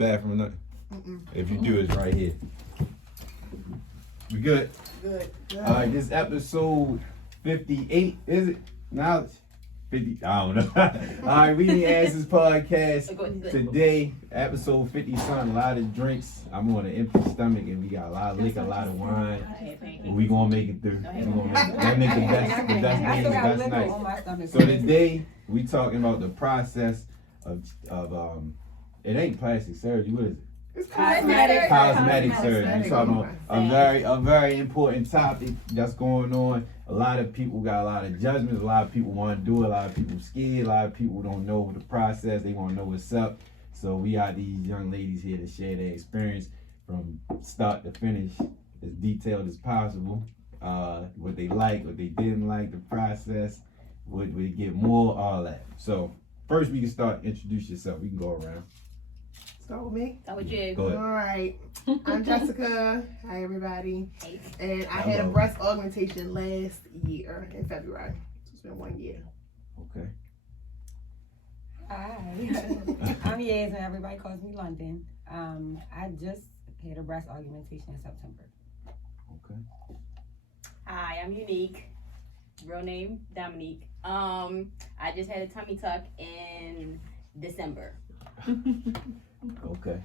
bathroom? Nothing? If you do, it's right here. We good? Good. All right, this episode 58, is it? Now it's 50, I don't know. All right, we the Answers podcast today, episode 50 something, a lot of drinks. I'm on an empty stomach and we got a lot of liquor, a lot of wine. But we gonna make it through. We gonna make the best day, the best night. So today, we talking about the process of it ain't plastic surgery, what is it? It's cosmetic surgery. We're talking about a very important topic that's going on. A lot of people got a lot of judgments. A lot of people want to do it. A lot of people scared. A lot of people don't know the process. They want to know what's up. So we got these young ladies here to share their experience from start to finish, as detailed as possible. What they like, what they didn't like, the process, what we get more, all that. So first we can start. Introduce yourself. We can go around. Start with me. Start with you. Go ahead. All right. I'm Jessica. Hi, everybody. Hey. And I had a breast augmentation last year in February. So it's been 1 year. Okay. Hi. I'm Yasmin. Everybody calls me London. I just had a breast augmentation in September. Okay. Hi, I'm Unique. Real name Dominique. I just had a tummy tuck in December. Okay.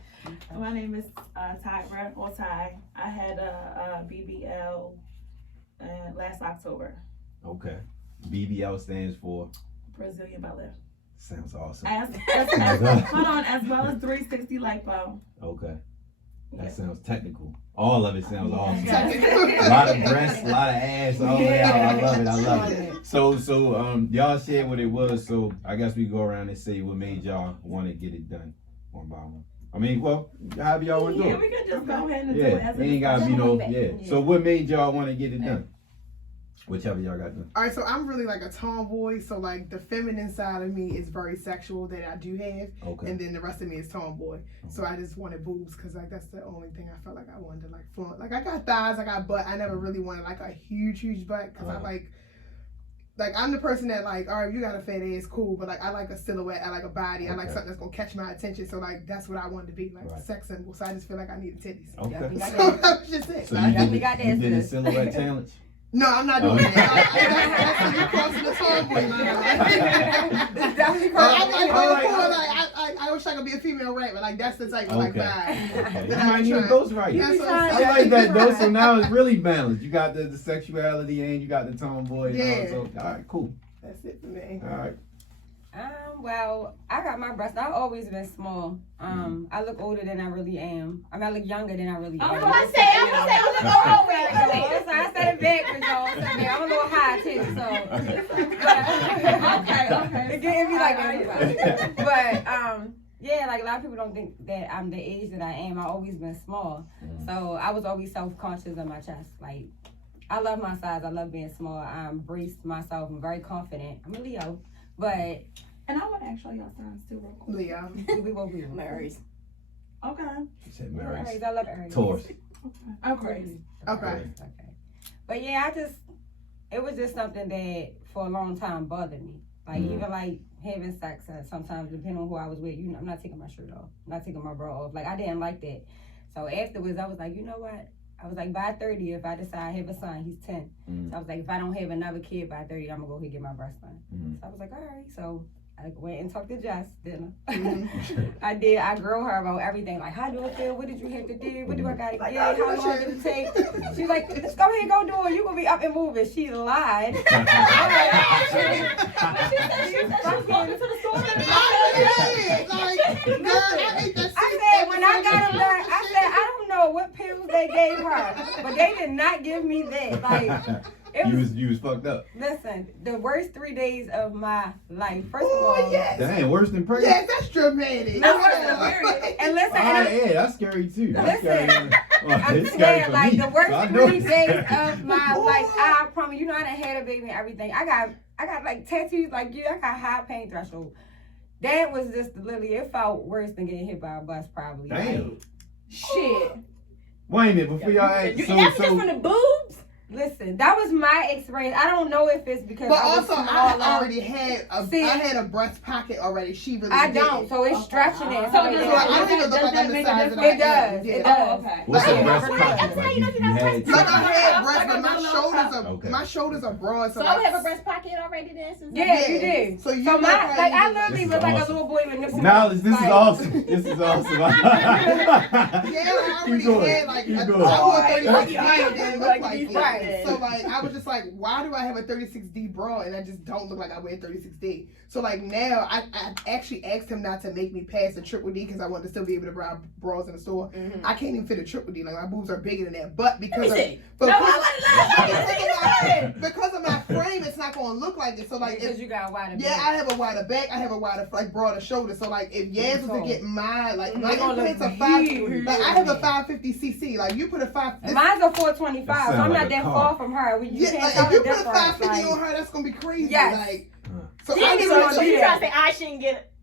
My name is Tyra or Ty. I had a BBL last October. Okay. BBL stands for Brazilian butt lift. sounds awesome. Hold on, as well as 360 lipo. Okay. That sounds technical. All of it sounds awesome. Yeah. A lot of breasts, a lot of ass, all that. I love it. So y'all shared what it was. So I guess we go around and say what made y'all want to get it done one by one. I mean, well, however y'all want to do Yeah, it. we can just go ahead and do it as it ain't gotta be no, Yeah. So what made y'all want to get it done? Whichever y'all got done. All right, so I'm really like a tomboy. So like the feminine side of me is very sexual that I do have. Okay. And then the rest of me is tomboy. So I just wanted boobs because like that's the only thing I felt like I wanted to like flaunt. Like I got thighs, I got butt. I never really wanted like a huge butt because I like I'm the person that like, all right, you got a fat ass, cool, but like I like a silhouette, I like a body, I like something that's gonna catch my attention. So like that's what I wanted to be, like a sex symbol. So I just feel like I needed titties. Okay. Yeah, we got So that. that was just it. So I you definitely did, got you that, did a sis. silhouette challenge? No, I'm not doing that. You're crossing the tomboy line. It's definitely I'm like, correct. I wish I could be a female rapper. Like that's the type of like vibe. Okay. that You might need those right. That's what I'm I saying. like that though. So now it's really balanced. You got the sexuality and you got the tomboy. Yeah. So, all right, cool. That's it for me. All right. Well, I got my breasts. I've always been small. I look older than I really am. I mean, I look younger than I really am. I'm gonna say, I'm So I said it backwards, y'all. So I'm a little high too, so. Okay. It can't be like everybody. But yeah, like a lot of people don't think that I'm the age that I am. I've always been small, so I was always self-conscious of my chest. Like I love my size. I love being small. I embrace myself. I'm very confident. I'm a Leo, but. And I want to actually y'all signs too, real quick. Leo. We won't be Marys. Okay. You said Mary's. Aries. I love Aries. Taurus. Okay. Okay. But yeah, it was just something that for a long time bothered me. Like even like having sex sometimes depending on who I was with, I'm not taking my shirt off. I'm not taking my bra off. Like I didn't like that. So afterwards I was like, you know what? I was like, by 30, if I decide I have a son, he's 10. So I was like, if I don't have another kid by 30, I'm gonna go ahead and get my breast done. So I was like, all right. So I went and talked to Jess, didn't I? I did. I grilled her about everything. Like, how do I feel? What did you have to do? What do I got to get? How long did it take? She's like, just go ahead and go do it. You're going to be up and moving. She lied. She said she was going to the store. I said, when I got them done, I said, I don't know what pills they gave her, but they did not give me that. Like, You was fucked up. Listen, the worst 3 days of my life. First of all, yes. Dang, worse than pregnant. Yes, that's dramatic. No, and listen, Yeah, that's scary too. That's Listen, scary. Well, I'm it's scary saying, for like me. the worst So I know 3 it's days scary. of my life. I promise you know I done had a baby and everything. I got like tattoos like you. I got high pain threshold. That was just literally. It felt worse than getting hit by a bus probably. Damn. Like, shit. Wait a minute, before y'all ask. That's just from the boobs? Listen, that was my experience. I don't know if it's because But I was also, smaller. I already had I had a breast pocket already. She really I didn't. don't, so it's stretching it. So I don't even look like I'm the size that I It does. am. It Yeah. does. Okay. What's Like, a breast yeah, pocket? that's how you know you had got breast Like I two- had breasts, Like but a my little shoulders cup. are Okay. my shoulders are broad. So So I like, have a breast pocket already then? Since Yeah, you do. So you So look my, how like, you I look. literally This look is like awesome. a little boy with nipples. Knowledge, this is Like- awesome. This is awesome. Yeah, I already Keep going. had like Keep I going. wore Right. 36D Right. and didn't look Like like these it. right. So like I was just like, why do I have a 36D bra and I just don't look like I wear 36D? So like now I actually asked him not to make me pass the triple D because I wanted to still be able to buy bras in the store. Mm-hmm. I can't even fit a triple D. Like my boobs are bigger than that. But because Let me of see. but No, because, because of my frame, it's not gonna look like it. So like Because if, you got a wider yeah, back. I have a wider back. I have a wider, like, broader shoulder. So, like, if Yaz was to get my, like, my They gonna implants look are 5, huge. like, I have a 550cc. Like, you put a 5, And mine's a 425, That so I'm sound not like a that car. far from her. You yeah, can't like, tell if you the put a difference. 550 on Like, her, that's gonna be crazy. Yes. Like, Uh. so So I you didn't want to do trying that. to say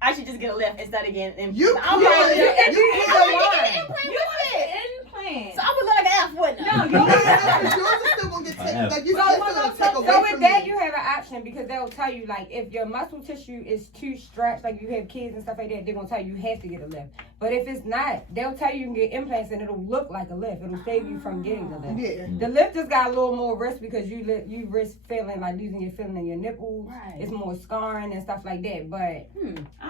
I should just get a lift instead of getting an You I'm could. like, You I could. want to get an implant with it. Implant. So I would look like an F, wouldn't I? No, No, no, because yours is still gonna get taken. Like, you So, still gonna take away so from with that, you. you have an option because they'll tell you, like, if your muscle tissue is too stretched, like you have kids and stuff like that, they're going to tell you have to get a lift. But if it's not, they'll tell you can get implants and it'll look like a lift. It'll save you from getting the lift. Yeah. The lift just got a little more risk because you risk feeling like losing your feeling in your nipples. Right. It's more scarring and stuff like that. But I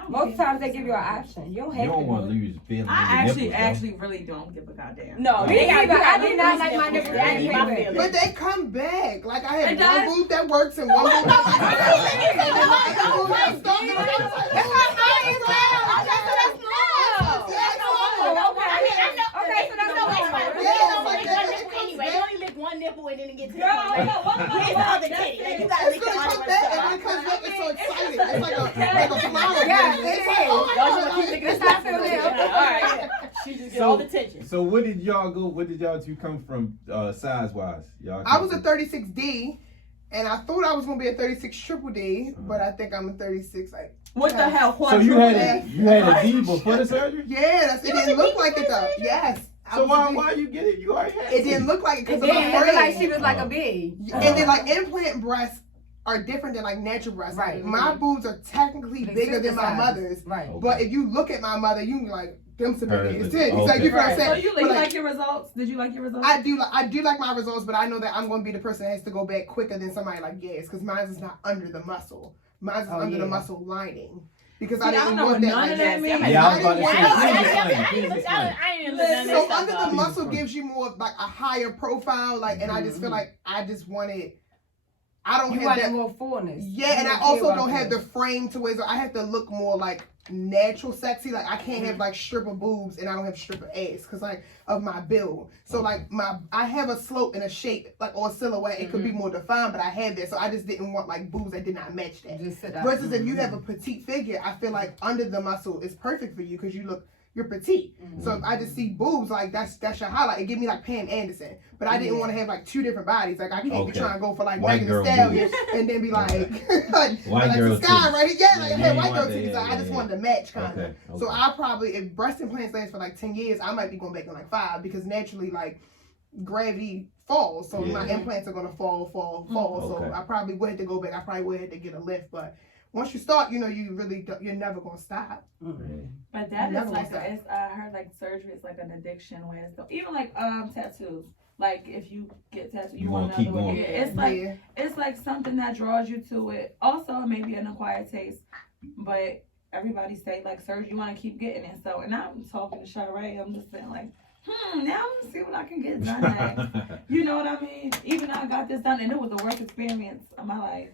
don't most think times they so. give you an option. You don't You have don't to. want to do it. lose feeling. I in your nipples, really don't give a goddamn. No, Me either. I did not like my nipples. I didn't I pay feel for it. But they come back. Like, I have It one does? boob that works and one boob One nipple and then it gets to Girl, the no, what about where's the other titty? Like, you gotta It's lick the gonna other come back, and when side. it comes back, it's so excited. It's like a flower. Yeah, It's it like, is. oh my Y'all God, should keep like- thinking That's how I feel now. Alright. She just get all the attention. So where did y'all go? Where did y'all two come from size wise? Y'all I come was a from- 36D, and I thought I was gonna be a 36 triple D, but I think I'm a 36. Like, What the hell? So you had a D before the surgery? yeah, that's, it didn't look like it though. Yes. I So was a D. why you get it? You already had It didn't look like it It because of did. my It looked like she frame. was like a bee. And then like implant breasts are different than like natural breasts. Right. My boobs are technically They bigger than my synthesized. mother's. Right. Okay. But if you look at my mother, you can be like, them some Hers big ass is- titties. Like, okay. you know what I'm Right. So saying? you But, like your results? Did you like your results? I do like my results, but I know that I'm going to be the person that has to go back quicker than somebody like Gas because mine is not under the muscle. Mine is under the muscle lining because I See, I didn't don't know want what that. none like of that. that means. Yeah, I was about to say. I please didn't explain. look at So that under the stuff. muscle gives you more of like a higher profile, like, and I just feel like I just wanted. I don't You have wanted that. more fullness. Yeah, and You I care also about don't have this. the frame to where I have to look more like natural sexy. Like I can't have like stripper boobs and I don't have stripper ass because like of my build. So like I have a slope and a shape like or a silhouette. It could be more defined, but I have that. So I just didn't want like boobs that did not match that. Just sit up. Versus if you have a petite figure, I feel like under the muscle is perfect for you because you're petite. So if I just see boobs, like that's your highlight. It give me like Pam Anderson. But I didn't want to have like two different bodies. Like I can't be trying to go for like White Megan girl Thee Stallion boobs. and then be like, White like girl the sky titties. right here. Yeah, like I Yeah, had you white girl want that, titties. yeah, I just yeah. wanted to match kind of. Okay, So okay. I probably, if breast implants last for like 10 years, I might be going back in like 5 because naturally like gravity falls. So my Yeah. implants are going to fall. Okay. So I probably would have to go back. I probably would have to get a lift. But once you start, you know, you're never going to stop. But that Never is like was that. I heard like surgery is like an addiction where it's even like tattoos. Like if you get tattooed, You want wanna keep another one. going. Yeah, it's like something that draws you to it. Also maybe an acquired taste, but everybody say like surgery you want to keep getting it. So and I'm talking to Sheree, I'm just saying like, now I'm gonna see what I can get done at. You know what I mean? Even though I got this done and it was the worst experience of my life,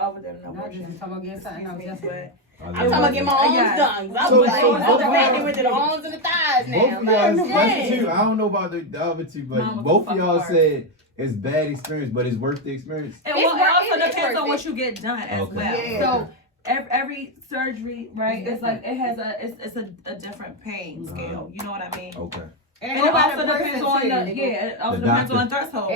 other than an abortion. I'm gonna get something else. Excuse me, but I'm talking about getting my arms Yeah. done. I So- was like, so I'm both the of with the arms and the thighs now. Both of y'all, Like, that's dang. two. I don't know about the other two, but Mine was both of fucking y'all hard. said it's bad experience, but it's worth the experience. And It's well, it worth- also it is depends worth on it. what you get done as Okay. well. Yeah. So every surgery, right? It's like it has it's a different pain scale. You know what I mean? Okay. And it also depends on it also depends on the threshold.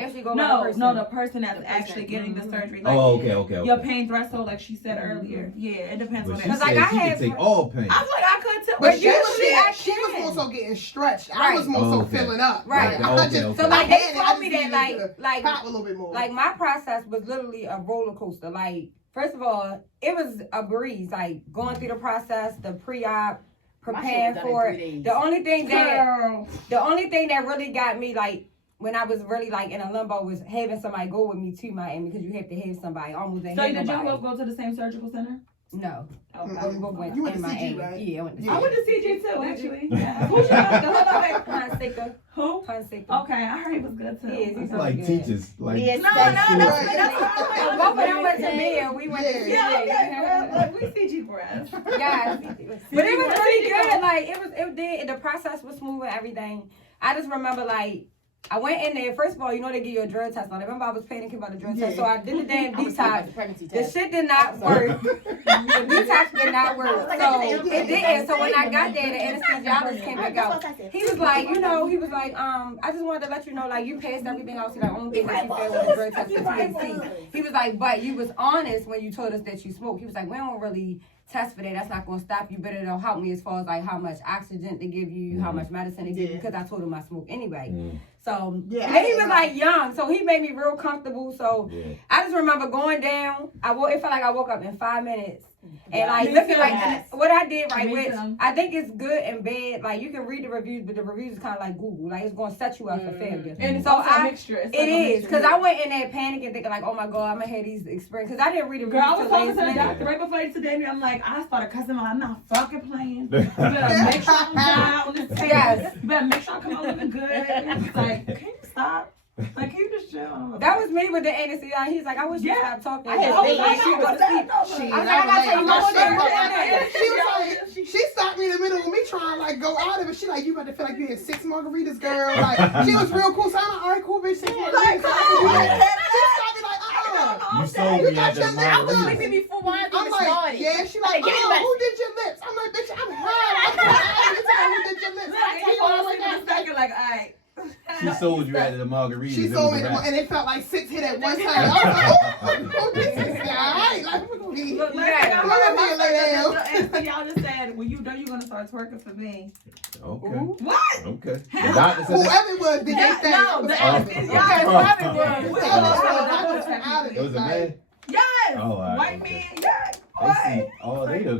No, the person that's actually getting the surgery. Like, okay. Your pain threshold, like she said earlier. Yeah, it depends on that. Because like I can take all pain. I was like, I could too. But she was more so getting stretched. I was more so filling up. Right. So like they told me that like pop a little bit more. Like my process was literally a roller coaster. Like first of all, it was a breeze. Like going through the process, the pre-op, preparing for it. The only thing that really got me like when I was really like in a limbo was having somebody go with me to Miami because you have to have somebody almost. So did y'all both go to the same surgical center? No. Okay. We both went You went in to Miami. CG, right? Yeah, I went to CG. I went to CG too, actually. Yeah. Who's your doctor? Fonseca. Who? Fonseca. Okay, I heard he was good too. Yes, he's like good. teachers. Like Yes, that's both of them went to me and we went to CG. Yeah, we CG breath. Yeah, but it was really good. Like it did. The process was smooth and everything. I just remember like I went in there. First of all, you know they give you a drug test. I remember I was panicking about the drug test, so I did the damn detox. The shit did not work. The detox did not work. So it didn't. So when I got there, the anesthesiologist came back out. He was like, I just wanted to let you know, like you passed everything else. The only thing that you failed was the drug test for THC. He was like, but you was honest when you told us that you smoked. He was like, we don't really test for that. That's not going to stop you, but it'll help me as far as like how much oxygen they give you, how much medicine they give you, because I told him I smoke anyway. So and then he was like young, so he made me real comfortable. So I just remember going down. It felt like I woke up in 5 minutes. And like looking like what I did right, which I think it's good and bad. Like you can read the reviews, but the reviews is kind of like Google. Like it's gonna set you up for failure. And so it's a mixture. It is because I went in there panicking, thinking like, oh my god, I'm gonna have these experiences. Because I didn't read the reviews. Girl, I was talking to the doctor right before you today. I'm like, I started cussing him out. I'm not fucking playing. You better make sure I'm down on this table. Yes. You better make sure I come out looking good. It's like, can you stop? Like, can you just chill? That was me with the anesthesia. He's like, I wish you stopped talking. I had she was asleep. She stopped me in the middle of me trying to like go out of it. She like, you about to feel like you had 6 margaritas, girl. Like, she was real cool. So I'm like, all right, cool, bitch. 6 margaritas. She stopped me like, You sold me at the I was margarita. sleeping before wine I'm like, started. yeah. She like, who did your lips? I'm like, bitch, I'm high. Who did your lips? Like, all right. She sold you at the margarita. She sold me, and it felt like 6 hit at one time. I was like, oh, this is alright. Like, we're gonna be. Look, y'all just said, when you done, you're gonna start twerking for me. Okay. What? Okay. The doctor said Whoever it was, did they say? No, the anesthesiologist. it was a man. Yes. Oh, right, White okay. man. Yes.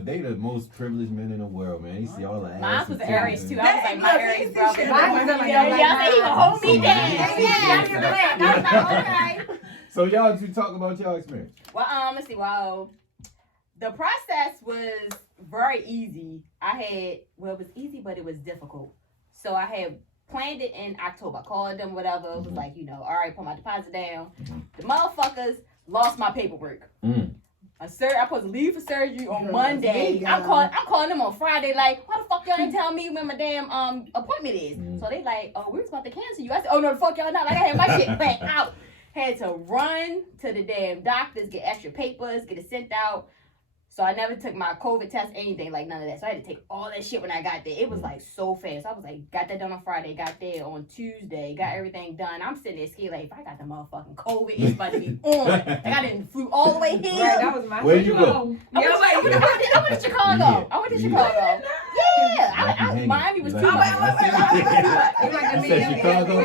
They the most privileged men in the world, man. You see all the ass. Mine was Aries too. I was like, That my Aries brother. Mine was He hold me down. So y'all two talk about y'all experience. Well, let's see. Well, the process was very easy. It was easy, but it was difficult. So I had planned it in October. I called them, whatever. It was like, all right, put my deposit down. The motherfuckers lost my paperwork. I'm supposed to leave for surgery on Monday. I'm calling them on Friday, like, why the fuck y'all didn't tell me when my damn appointment is? So they like, oh, we was about to cancel you. I said, oh no, the fuck y'all not. Like I had my shit planned out. Had to run to the damn doctors, get extra papers, get it sent out. So I never took my COVID test, anything, like none of that. So I had to take all that shit when I got there. It was like so fast. I was like, got that done on Friday, got there on Tuesday, got everything done. I'm sitting there scared, like, if I got the motherfucking COVID, it's about to be on. Like I didn't flew all the way here. Right, that was my Where'd you go? I went to Chicago. I went to Chicago. Yeah. Miami was too much. You said Chicago?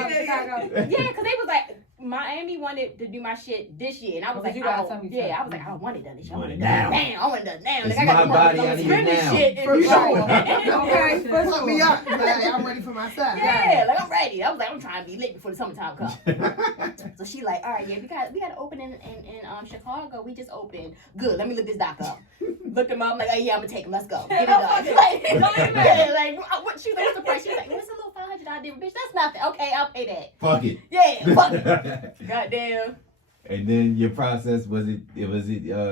Yeah, because they was like, Miami wanted to do my shit this year, and I was like, I don't want it done this year. I want it done now. I want it done now. It's my body. I need it now. Shit For sure. Okay, Put me up. Like, I'm ready for my side. Yeah, like I'm ready. I was like, I'm trying to be lit before the summertime comes. So she like, all right, yeah, we got to open in Chicago. We just opened. Good. Let me look this doctor up. Looked him up. I'm like, oh yeah, I'm gonna take him. Let's go. Get it done. What? She was like, what's the price? She was like, it's a little $500 difference, bitch. That's nothing. Okay, I'll pay that. Fuck it. Yeah, fuck it. Goddamn. And then your process was it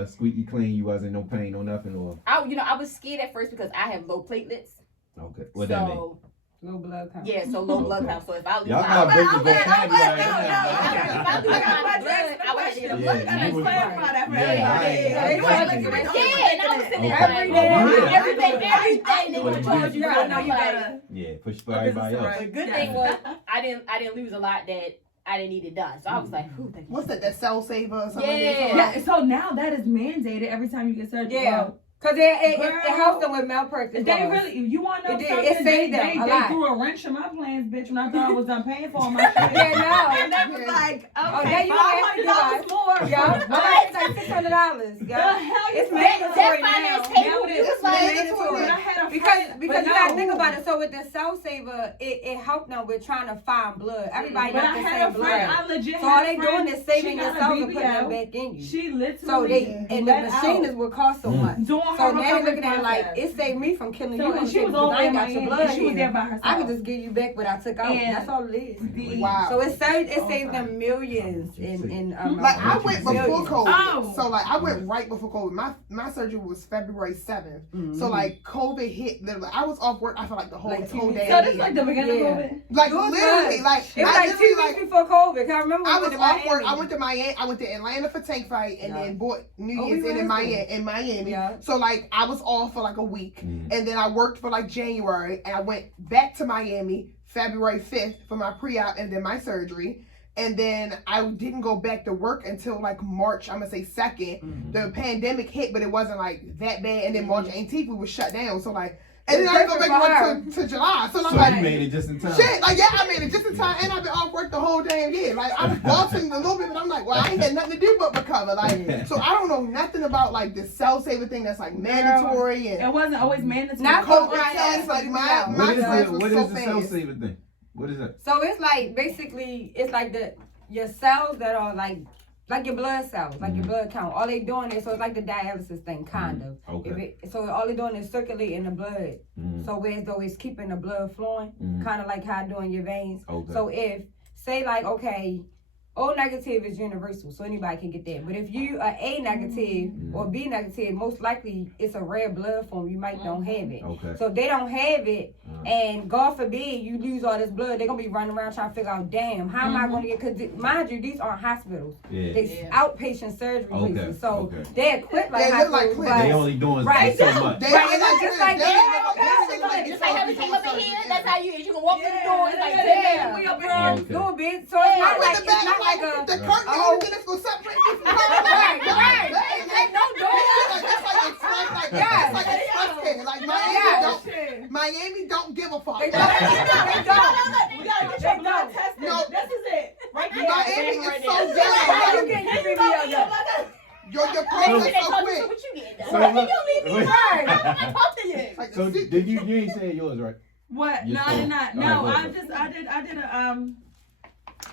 squeaky clean? You wasn't no pain, no nothing, or I was scared at first because I have low platelets. Okay, what that mean? Low blood count. Yeah, so low blood count. So if I lose Y'all my gotta break the I'm glad- vocabulary I'm glad- down. if I lose I got my my blood, dress. I would have did a Yeah, blood you count. was- Clarify that for Yeah, everybody. I ain't- Yeah, I you ain't- ain't looking at Yeah, and I was sitting there Okay. like, Yeah. everything they would have told you. Yeah, I I know know you you gotta. Yeah, push for everybody else. The good thing was I didn't lose a lot that I didn't need it done. So I was like, whew, thank you. What's that cell saver or something? Yeah. Yeah, so now that is mandated every time you get surgery. Yeah. Cause it Girl. helps them with malpractice. They laws. really, you want to know It did. something? It saved them a they lot. threw a wrench in my plans, bitch, when I thought I was done paying for all my shit. Yeah, no. And that was like, Oh, okay, yeah, you have to do $500 more. Yeah, What? it's like $600. The Yeah, hell you it's think? mandatory That finance now. table Now it is. It's mandatory. But I had a Because friend- you but gotta no. think about it. So with the cell saver, it helped them with trying to find blood. Everybody But not I the had same a friend, blood. I legit So had all a they friend, doing is saving she got a yourself and putting them BBL. back in you. She literally So and the bled machine out is what costs so much. doing So her now they're recovery looking at it like process. it saved me from killing So, you. and she was because over I in ain't got your Miami, blood and she was here. there by herself. I could just give you back what I took out. And That's all it is. Wow. So it saved them millions in Like I went before millions. COVID, Oh. so like I went right before COVID. My surgery was February 7th, so like COVID hit. I was off work. I felt like the whole Like whole day. So this is like the beginning Yeah. of COVID? like It was literally, good. like It was I like 2 literally weeks before COVID. Cause I remember I we was went off to work. Miami. I went to Miami. I went to Atlanta for tank fight, and Yeah. then bought New Oh, Year's we in went Miami. Yeah. So like I was off for like a week, Mm. and then I worked for like January, and I went back to Miami February 5th for my pre-op and then my surgery. And then I didn't go back to work until like March, I'm gonna say 2nd. Mhm. The pandemic hit, but it wasn't like that bad. And then Mm-hmm. March 18th, we were shut down. So like, and then It's I didn't go different back for to work to July. So I'm So like, you made it just in time. shit, like yeah, I made it just in time, and I've been off work the whole damn year. Like I was waltzing a little bit, but I'm like, well, I ain't had nothing to do but recover. Like, so I don't know nothing about like the cell saver thing that's like mandatory and It wasn't always mandatory. Not COVID Right. tests. Like What my is test it? was What so is the cell fast. saver thing? What is that? So it's like basically it's like your cells that are like your blood cells, like your blood count. All they doing is so it's like the dialysis thing, kind of. Okay. So all they doing is circulating the blood. Mm. So whereas though it's keeping the blood flowing, Mhm. kind of like how doing your veins. Okay. So if say like okay, O negative is universal, so anybody can get that. But if you are A negative or B negative, most likely it's a rare blood form. You might don't have it. Okay. So if they don't have it, and God forbid you lose all this blood, they're gonna be running around trying to figure out, damn, how am I gonna get? Because mind you, these aren't hospitals. Yeah. They outpatient surgery Okay, places. So okay. they're equipped like They look like hospitals, clinics. They but only doing Right. so much. They Right, look like just like they that. Just like how we came up in here, that's how you can walk through the door. It's like, Yeah. we up here. Okay. little bit. So it's I not went like to it's bed. not I'm like like, the a curtain oh. only get us gonna separate me from Right, right. Ain't no door. That's like express, like Yes. that's like express care. Like Miami don't give a fuck. They don't. They don't. We gotta get your blood tested. No. This is it. Right there. Miami is so How good. you getting your BBL done? Your They process say, so talk to quick. you, what you getting done? So What look- you leave me wait. right? I'm not talk to you. Like So the did you ain't say yours, right? What? Your No, I phone. did not. All No, right, I go just I did a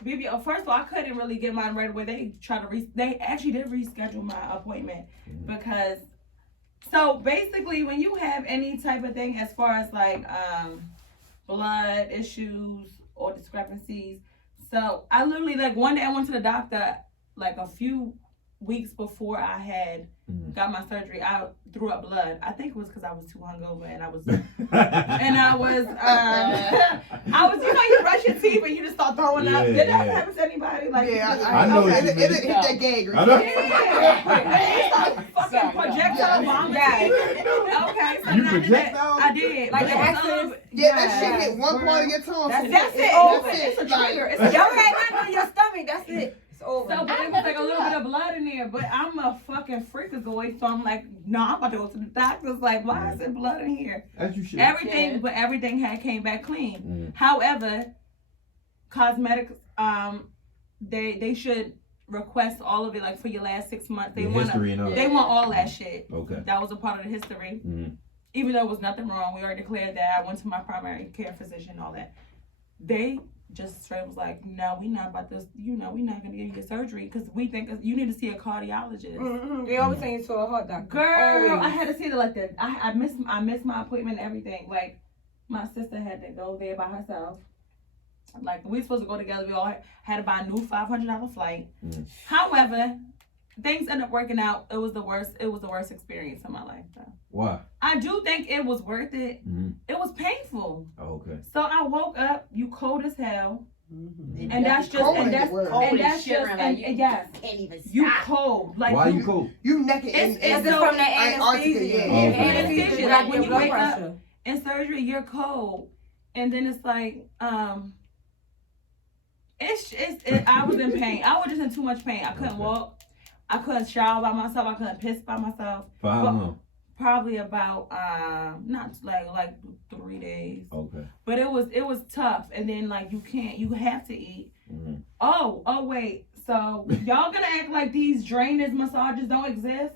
BBL. First of all, I couldn't really get mine right away. They tried to they actually did reschedule my appointment because so basically when you have any type of thing as far as like blood issues or discrepancies, so I literally like one day I went to the doctor like a few weeks before I had got my surgery. I threw up blood. I think it was because I was too hungover and I was I was, you know, you brush your teeth and you just start throwing up. Did that happen to anybody? Like, I know it what you hit mean. that gag. I know. Yeah. Fucking projectile vomiting. Okay, so You then I did that. projectile? I did. Like But the it was accident? Yeah, that shit hit one part of your tongue. That's That's it. over. That's it. It's a Like, trigger. It's Y'all a had nothing on your stomach. That's it. It's over. So, but it was like a little bit of blood in there. But I'm a fucking freakazoid, so I'm like, no, I'm about to go to the doctor's. Like, why is there blood in here? As you should. Everything, but everything had came back clean. Mm. However, cosmetics, they should request all of it, like for your last 6 months. They Your want history and all they that. want all that shit. Okay. That was a part of the history. Mm. Even though it was nothing wrong, we already declared that. I went to my primary care physician and all that. They just straight was like, no, we not about this, you know, we not gonna give you surgery because we think you need to see a cardiologist. Mm-hmm. They always saying to a heart doctor. Girl, Always. I had to see it like that. I missed my appointment and everything. Like, my sister had to go there by herself. Like, we supposed to go together. We all had to buy a new $500 flight. Mm. However, things ended up working out. It was the worst experience of my life, though. Why? I do think it was worth it. Mm-hmm. It was painful. Oh, okay. So I woke up, you cold as hell. Mm-hmm. And that's just, Cold and is that's, the word. and that's just, and yes, can't even stop. you cold. Like Why you cold? You naked It's in It's from the Antarctica, anesthesia. yeah. Oh, okay. Anesthesia, Like, like when your you blood wake up, pressure. in surgery, you're cold. And then it's like, I was in pain. I was just in too much pain. I couldn't walk. I couldn't shower by myself. I couldn't piss by myself. For how long? Probably about not like 3 days. Okay. But it was tough. And then like you have to eat. Mm-hmm. Oh wait. So y'all gonna act like these drainage massages don't exist?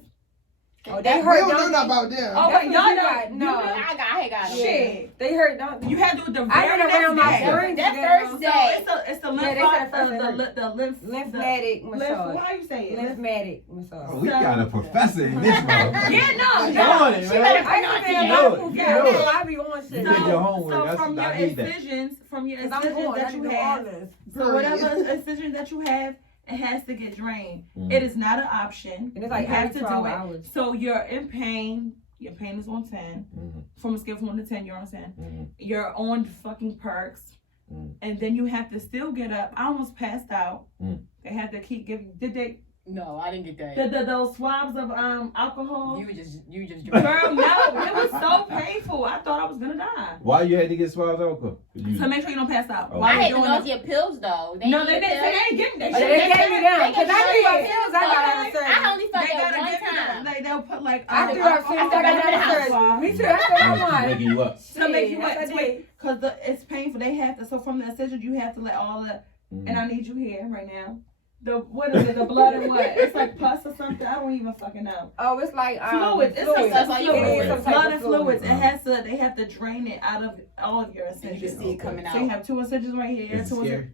Oh, they We hurt. don't know about them. Oh That's wait, what y'all you know. got. No. I got Shit. They hurt, don't You had to do it the I very went around my next day. springs That together. first So day. it's the Yeah, lymph, they said it first the lymph, lymphatic lymph. massage. How you say it? Lymphatic Oh, massage. we got a professor in this motherfucker. Yeah, no, Come on, yeah. man. She better I pronounce used to be it. a know lot it. of proof. You Yeah, know it. I be on shit. You did your homework. So That's- from I your need that. incisions Cause I'm that born. I you do all have, this. so whatever incision that you have, it has to get drained. Mhm. It is not an option. And it's like you have every to 12 do it. hours. So you're in pain. Your pain is on 10. Mhm. From a scale from 1 to 10, you're on 10. Mhm. You're on fucking perks. Mm. And then you have to still get up. I almost passed out. Mm. They had to keep giving. Did they? No, I didn't get that. Those swabs of alcohol. You just Girl, no, it was so painful. I thought I was gonna die. Why you had to get swabs alcohol? So make sure you don't pass out. Okay. While I you're had the doing nausea pills though. No, they didn't. They didn't give me that Oh, shit. they gave me them. They Cause I gave knew me my that. pills I got out of surgery. I only felt They that gotta one give you time. like they'll put like I threw up since I got out of surgery. swab. Me too. That's what I Oh, want. making you up. To make you Yes, I wet, did. because it's painful. They have to. So from the incision, you have to let all the. Mhm. And I need you here right now. What is it? The blood and what? It's like pus or something. I don't even fucking know. Oh, it's like Fluids. It's fluids. like like fluids. fluids. Some type Blood of and fluids. fluid. It has to. They have to drain it out of all of your And you incisions. can see it coming So you out. have 2 incisions right here. Is it 2 incisions. scary?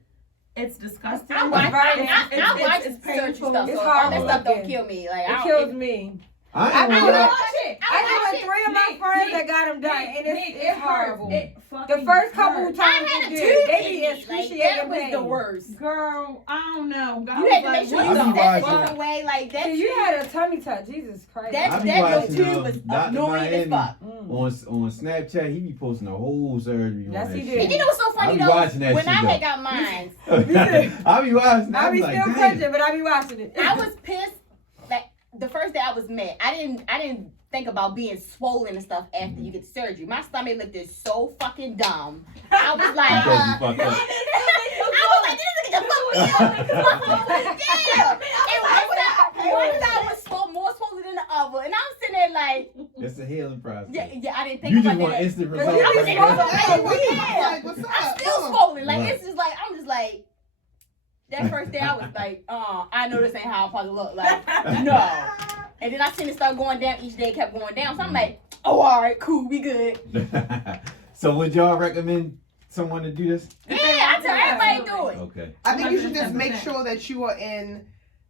It's disgusting. I watch It's surgery painful. stuff, It's so all that hard stuff don't working. kill me. Like It kills me. I I ain't know gonna lie. that. I know 3 of my friends that got them done, and it's horrible. The first couple times I had a you tooth did, they in be me. Like, excruciating that was pain. the worst. Girl, I don't know. God You had to was make sure like, you I be set that watching. different way. Like that. See, you had a tummy tuck. Jesus Christ. That I be that little watching, tube was Dr. annoying as Miami. fuck. On Snapchat, he be posting a whole surgery. Yes, on that he shit. And you know what's so funny I be though? watching that When shit, I though. had got mine, I be watching. I be like, still damn. cringing, but I be watching it. I was pissed. Like the first day I was mad. I didn't think about being swollen and stuff after you get the surgery. My stomach looked so fucking dumb. I was like, Because you fucked up. I was like, this nigga just fucked me up. Damn. And one side was more swollen than the other, and I'm sitting there like, It's a healing process. yeah, I didn't think You about just want that. instant Cause results. you be Like, swollen. Like, what's up? I'm still swollen. Like Right. it's just like I'm just like that first day I was like, I know this ain't how I'm supposed to look. Like, no. And then I seen it start going down each day, kept going down. So I'm like, oh, all right, cool, we good. So would y'all recommend someone to do this? Yeah, I tell everybody do it. Okay. I think you should just make 110%. sure that you are in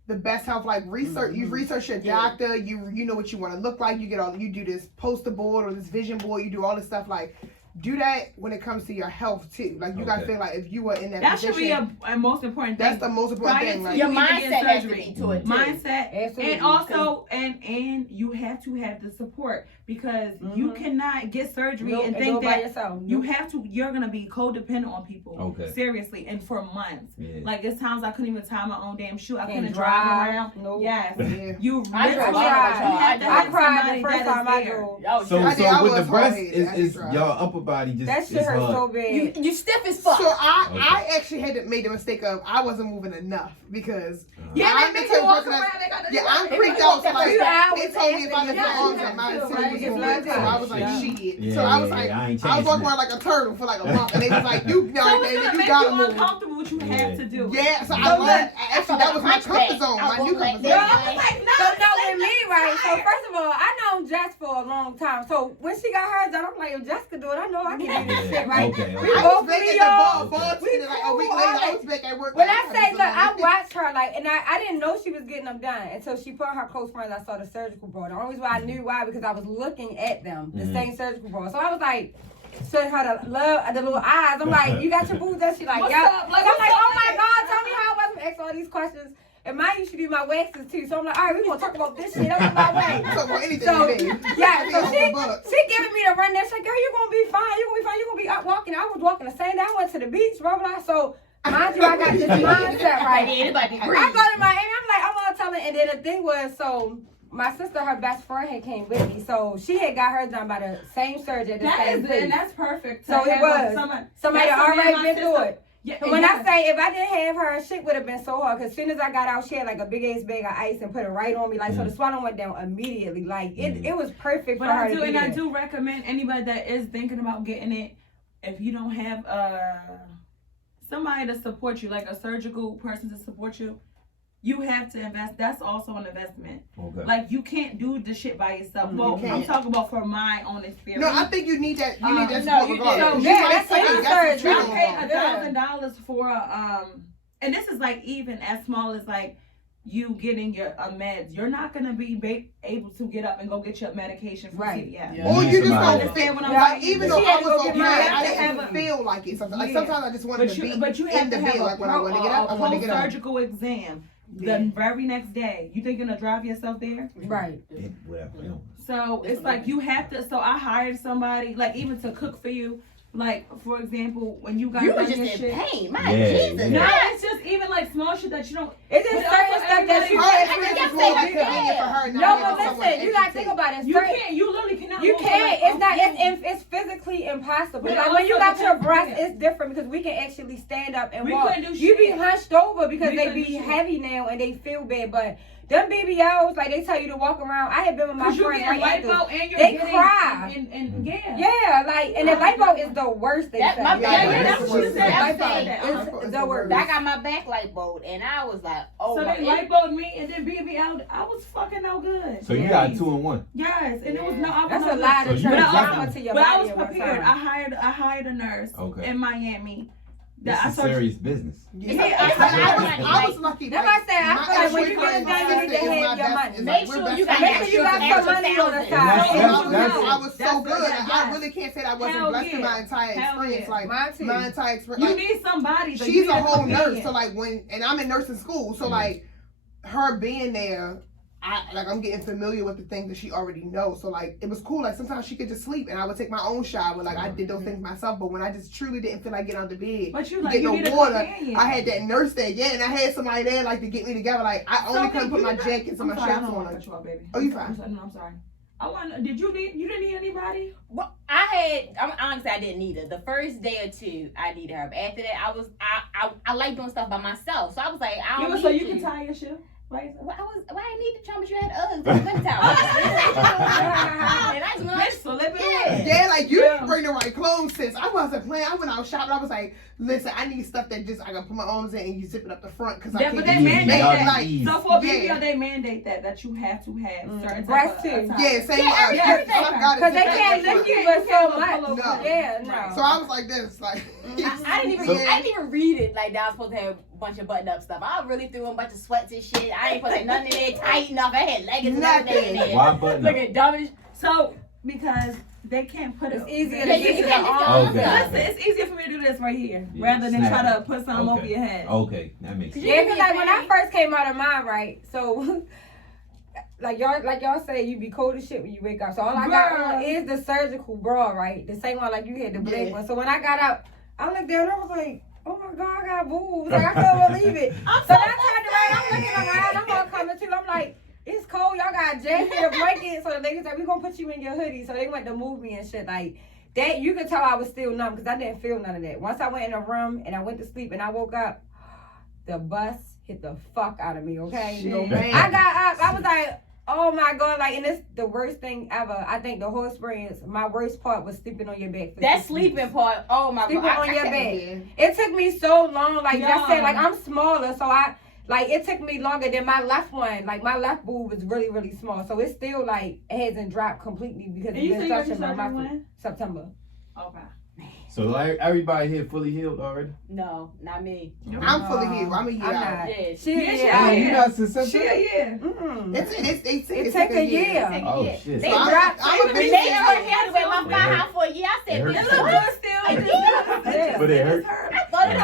the best health. Like research, you research your Yeah. doctor. You know what you want to look like. You get all. You do this poster board or this vision board. You do all this stuff. Like do that when it comes to your health too. Like you gotta Okay. feel like if you are in that That position, should be a most important thing. that's the most important Prior thing. to Like Your you even getting mindset has to surgery. be to it too. Mindset. Absolutely. And also, and you have to have the support because you cannot get surgery Nope, and and think go by that yourself. you have to. You're gonna be codependent on people. Okay. Seriously, and for months. Yeah. Like there's times I couldn't even tie my own damn shoe. I Can't couldn't drive. drive around. Nope. Yes. yeah. You I literally drive. have to I have cried somebody the first that time is I there. drove. So, I did. I so with was the breast, hard-headed. I is tried. your upper body just That shit it's hurts hard. so bad. You stiff as fuck. So I Okay. actually had to made the mistake of I wasn't moving enough because Yeah, I'm they the make type you of walk person around. that- They got to yeah, do I'm it. freaked out. So like few hours they told me if I after left you my got arms it, out, my you city right? was Get moving. blood So I was like, Yeah. shit. Yeah, So I was yeah, like, yeah. I ain't I was walking changing around like a turtle for like a month, and they was like, you, So no, it's David, gonna you make gotta you move. uncomfortable what you have to do. Yeah, so I So learned. Actually, that was my comfort zone, my new comfort Girl, zone. I was like, no, So no, with me, right? So first of all, I known Jess for a long time. So when she got hers done, I'm like, if Jess could do it, I know I can do this Yeah, shit, right? okay, We okay. I both was back be at y'all. the bar, We like a week cool, later, all I that. was back at work. When like, I say, gotta look, I do watched her, like, and I didn't know she was getting them done until she put her close friends. I saw the surgical board. The only reason why I knew why because I was looking at them, the same surgical board. So I was like, showing her the little eyes. I'm like, you got your boobs? And she like, What's yeah. up? So Like, I'm like, what's oh up, my nigga? God, tell me how I was. Ask all these questions. And mine used to do my waxes too. So I'm like, all right, we're gonna talk about this shit. I'm on my way. Talk about anything So, today. yeah, so she Bucks. giving me the run there. She's like, girl, you're gonna be fine. You're gonna be fine. You're gonna be up walking. I was walking the same day. I went to the beach, blah, blah, blah. So, mind you, I got this mindset right. Anybody I go to Miami. I'm like, I'm gonna tell her. And then the thing was, so my sister, her best friend had came with me. So she had got hers done by the same surgeon at the same place. And that's perfect. So it was. Somebody already been through it. Yeah, So when I say if I didn't have her, shit would have been so hard. Cause as soon as I got out, she had like a big ass bag of ice and put it right on me. Like so, the swelling went down immediately. Like it was perfect for her. I do recommend anybody that is thinking about getting it, if you don't have somebody to support you, like a surgical person to support you, you have to invest. That's also an investment. Okay. Like you can't do the shit by yourself. Well, I'm talking about from my own experience. No, I think you need that. You need that no, support regardless. that's I paid $1,000 for and this is like even as small as like you getting your meds. You're not gonna be able to get up and go get your medication from CVS. Yeah. Or you just don't understand what I'm like. saying. Even though I was okay, I didn't feel like it. Sometimes, like sometimes I just wanted to be but you have in the to have bed. Like when I want to get up, I want to get up. Surgical exam. The very next day, you think you're gonna drive yourself there? Right. So it's like you have to. So I hired somebody, like even to cook for you. Like for example, when you got you were just in shit, pain. My Jesus. No, it's just even like small shit that you don't. It's just certain stuff that you can't. No, but listen, you gotta think about it. You can't. You literally cannot. You can't. It's not. It's physically impossible. Like when you got your breast, it's different because we can actually stand up and walk. You be hunched over because they be heavy now and they feel bad, but. Them BBLs, like they tell you to walk around. I had been with my friends right after. They cry. Yeah, like, and the lipo is the worst thing. That's what she said. It's the worst. I got my back lipoed, and I was like, oh. So they lipoed me, and then BBL, I was fucking no good. So you got 2 in 1. Yes, and it was no. I was That's a lot of trauma to your body. But I was prepared. I hired a nurse in Miami. That's serious business. I was lucky. That's what I said. I feel like when you get done, you need to have your money. Make sure you got some money on the side. I was so good. I really can't say that I wasn't blessed in my entire experience. Like my entire experience. You need somebody. She's a whole nurse. So like and I'm in nursing school. So like her being there. I'm getting familiar with the things that she already knows. So like it was cool. Like sometimes she could just sleep and I would take my own shower. Like I did those things myself. But when I just truly didn't feel like getting out of bed, but you get no water, I had that nurse there. Yeah, and I had somebody there like to get me together. Like I only couldn't put my jackets and my shirts on. Oh, you fine? I'm sorry. You didn't need anybody? Well, honestly, I didn't need her. The first day or two, I needed her. But after that, I like doing stuff by myself. So I was like, I don't need so you can tie your shit? Why I need the trauma? But you had Uggs. Good time. Yeah, like you didn't bring the right clothes, sis. I wasn't playing. I went out shopping. I was like, listen, I need stuff that just I can put my arms in and you zip it up the front because I can't. But they mandate that. So for BBL, they mandate that you have to have certain breast too. Yeah, same. Because they can't lift you but so much. No. Yeah, no. So I was like this, like I didn't even read it like that. I was supposed to have a bunch of button up stuff. I really threw in a bunch of sweats and shit. I ain't supposed to have nothing in there tight enough. I had leggings and everything in there. Why button up? Looking dumb. So because they can't put it. It's easier to get your arms. Listen, it's easier for me to do this right here rather than try to put something over your head. Okay, that makes sense. Yeah, because like when I first came out of mine, right? So like y'all say, you be cold as shit when you wake up. So all I got on is the surgical bra, right? The same one like you had, the black one. So when I got out, I looked down and I was like, oh my God, I got boobs. Like I couldn't believe it. So I turned around, I'm looking around, I'm all coming too. I'm like, it's cold, y'all got a jacket, a blanket. So the ladies like, we gonna put you in your hoodie. So they went to move me and shit. Like that, you could tell I was still numb because I didn't feel none of that. Once I went in a room and I went to sleep and I woke up, the bus hit the fuck out of me, okay? I got up, I was like, oh my God, like, and it's the worst thing ever. I think the whole experience, my worst part was sleeping on your back. That sleeping part, oh my God. Sleeping on your back. It took me so long, like, just said, like, I'm smaller, so it took me longer than my left one. Like, my left boob was really, really small. So it's still, like, it hasn't dropped completely because it's been touching my foot. September. Okay. So everybody here fully healed already? No, not me. I'm fully healed. I'm a year out. You're not successful? She a year. It take a year. Oh, shit. They dropped. They hurt hair with my fire for a year. I said, it look good still. But it hurt. I thought it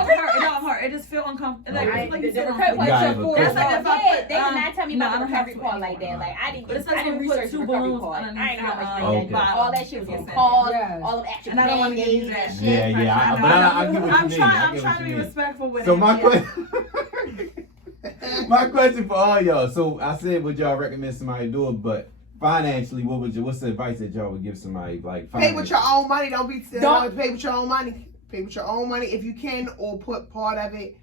don't hurt. It just feel uncomfortable. Okay. Like, it's like you The sit on recovery food. You gotta part, have a that's cushion. like That's like yeah, if they I did put, not tell me no, about I the don't have recovery to part like anymore. that. Like I didn't But it's I like didn't when we put research the 2 recovery balloons part. I underneath ain't know how much the, money Okay. that all that shit from Yes. calls, Yes. all of extra And I don't want to band-aids use that. and shit. Yeah, yeah. I But I get what you I'm mean. trying. I I'm get trying what to you be mean. respectful with So him. my Yeah. question, my question for all y'all. So I said, would y'all recommend somebody do it? But financially, what's the advice that y'all would give somebody like Pay with your own money. Don't Don't- pay with your own money. Pay with your own money if you can, or put part of it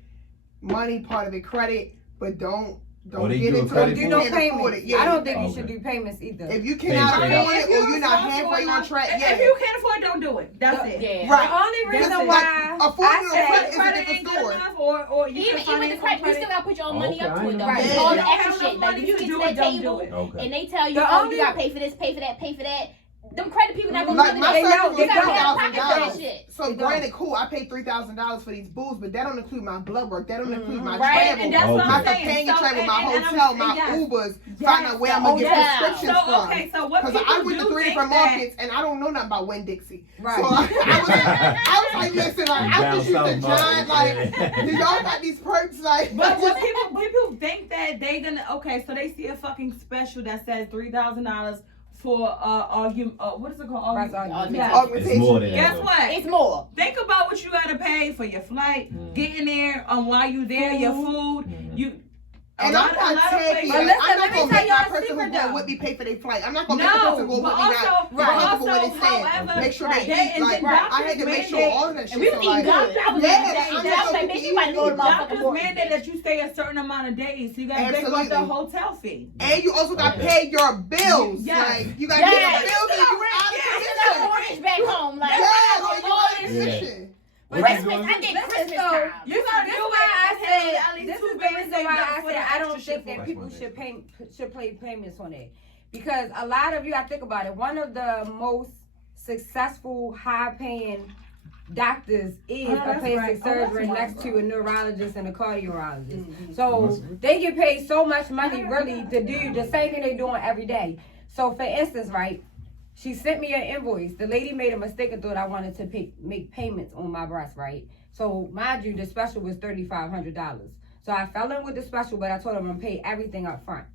money, part of it credit, but don't they get do a into credit it. Do if you no can't afford payments. it. Yeah. I don't think you Okay. should do payments either. If you cannot Pay afford straight it, or you're not halfway on track, yeah. If you can't afford it, don't do it. That's it. Yeah. Right. The only reason That's it. why Affording I on say credit is a Credit different ain't good story. enough, or you Even can the credit, you still gotta put your own money Okay, up I to it know. though. Right. All Yeah. the You don't extra have shit. enough Like money if you to get do to it, that don't table do it. Okay. and they tell you, The oh, only- you gotta pay for this, pay for that, pay for that. Them credit people not gonna Like do my it. They know, surgery they was You gotta have a don't. pocket for that $3,000. shit. So They don't. granted, cool. I paid $3,000 for these booths, but that don't include my blood work. That don't include my Right, travel. and that's what my I'm saying. companion So, travel, my and I'm hotel, saying my yes. Ubers. Yes. Find out where I'm gonna get hotel. prescriptions So from. okay, so what Because people I went do to 3 think different that- markets and I don't know nothing about Winn-Dixie. Right. So I was like, listen, like I'm Down just used to south John. market, Like, yeah. do y'all got these perks? Like, But what people think that they gonna so they see a fucking special that says $3,000 for what is it called? Price argument. Yeah. It's more than that. Guess though. what? It's more. Think about what you gotta pay for your flight, getting there, while you there, your food, Mhm. And I'm not taking. But listen, I'm let not me gonna tell make y'all my a person secret, who go though. with me pay for their flight. I'm not gonna make the person go No, with but me not also, comfortable where they stand. however, Make sure right, they eat. and Like, then I had to make sure mandate- all of that shit. And we was so, eating like, good. I was Yeah, like, I'm that was not like, bitch, you might go to doctors motherfucking mandate that you stay a certain amount of days. So you gotta think about the Absolutely. hotel fee. And you also got to Okay. pay your bills. Yes. Like, you got to Yes. pay your bills and you out of I commission. got mortgage back home. Like, Yeah, I like, you got out of all this Yeah. commission. What Christmas, you doing? I did Listen, Christmas so time. You gotta This do is why I it. and have said at least this 2 is the days reason saved why up I for said the I don't extra think shit. that people should play payments on it, because a lot of you, I think about it, one of the most successful high paying doctors is Oh, a that's plastic right. Oh, surgeon that's next right. to a neurologist and a cardiologist. Mm-hmm. So they get paid so much money really to do the same thing they're doing every day. So for instance, right, she sent me an invoice. The lady made a mistake and thought I wanted to make payments on my breast, right? So mind you, the special was $3,500. So I fell in with the special, but I told them I'm gonna pay everything up front.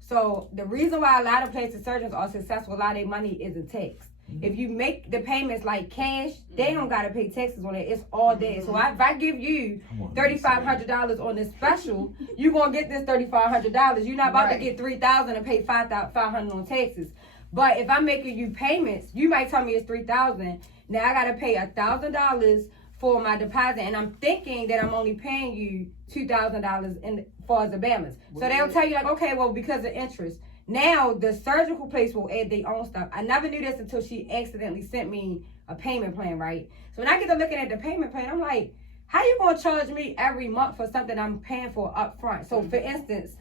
So the reason why a lot of plastic surgeons are successful, a lot of their money isn't taxed. If you make the payments like cash, they don't gotta pay taxes on it. It's all there. So if I give you $3,500 on this special, you gonna get this $3,500. You're not about to Right. get $3,000 and pay $500 on taxes. But if I'm making you payments, you might tell me it's $3,000. Now I gotta pay $1,000 for my deposit, and I'm thinking that I'm only paying you $2,000 in far as the balance. So they'll tell you like, okay, well, because of interest. Now the surgical place will add their own stuff. I never knew this until she accidentally sent me a payment plan, right? So when I get to looking at the payment plan, I'm like, how you gonna charge me every month for something I'm paying for up front? So for instance,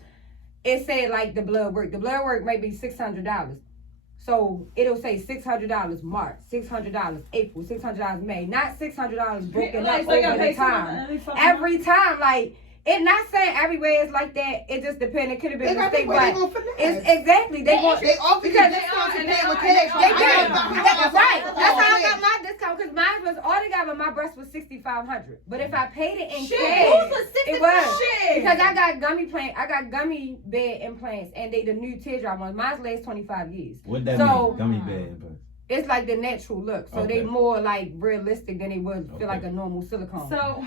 it said like the blood work. The blood work might be $600. So it'll say $600 March, $600 April, $600 May, not $600 broken up over the time. Every time, like, it's not saying everywhere is like that. It just depends. It could have They been a got the mistake, way they but gonna finesse. it's exactly they want. They offer you Because discounts and they pay are, with and they cash. are. They I did. got That's right. $100 That's how I cash. got my discount, because mine was altogether. My breast was $6,500. But if I paid it in Shit. cash, Who's was it was Shit. because I got gummy bed implants, and they the new teardrop ones. Mine lasts 25 years. What that So- mean? Gummy bear. But It's like the natural look, so Okay. they more like realistic than they would feel Okay. like a normal silicone. So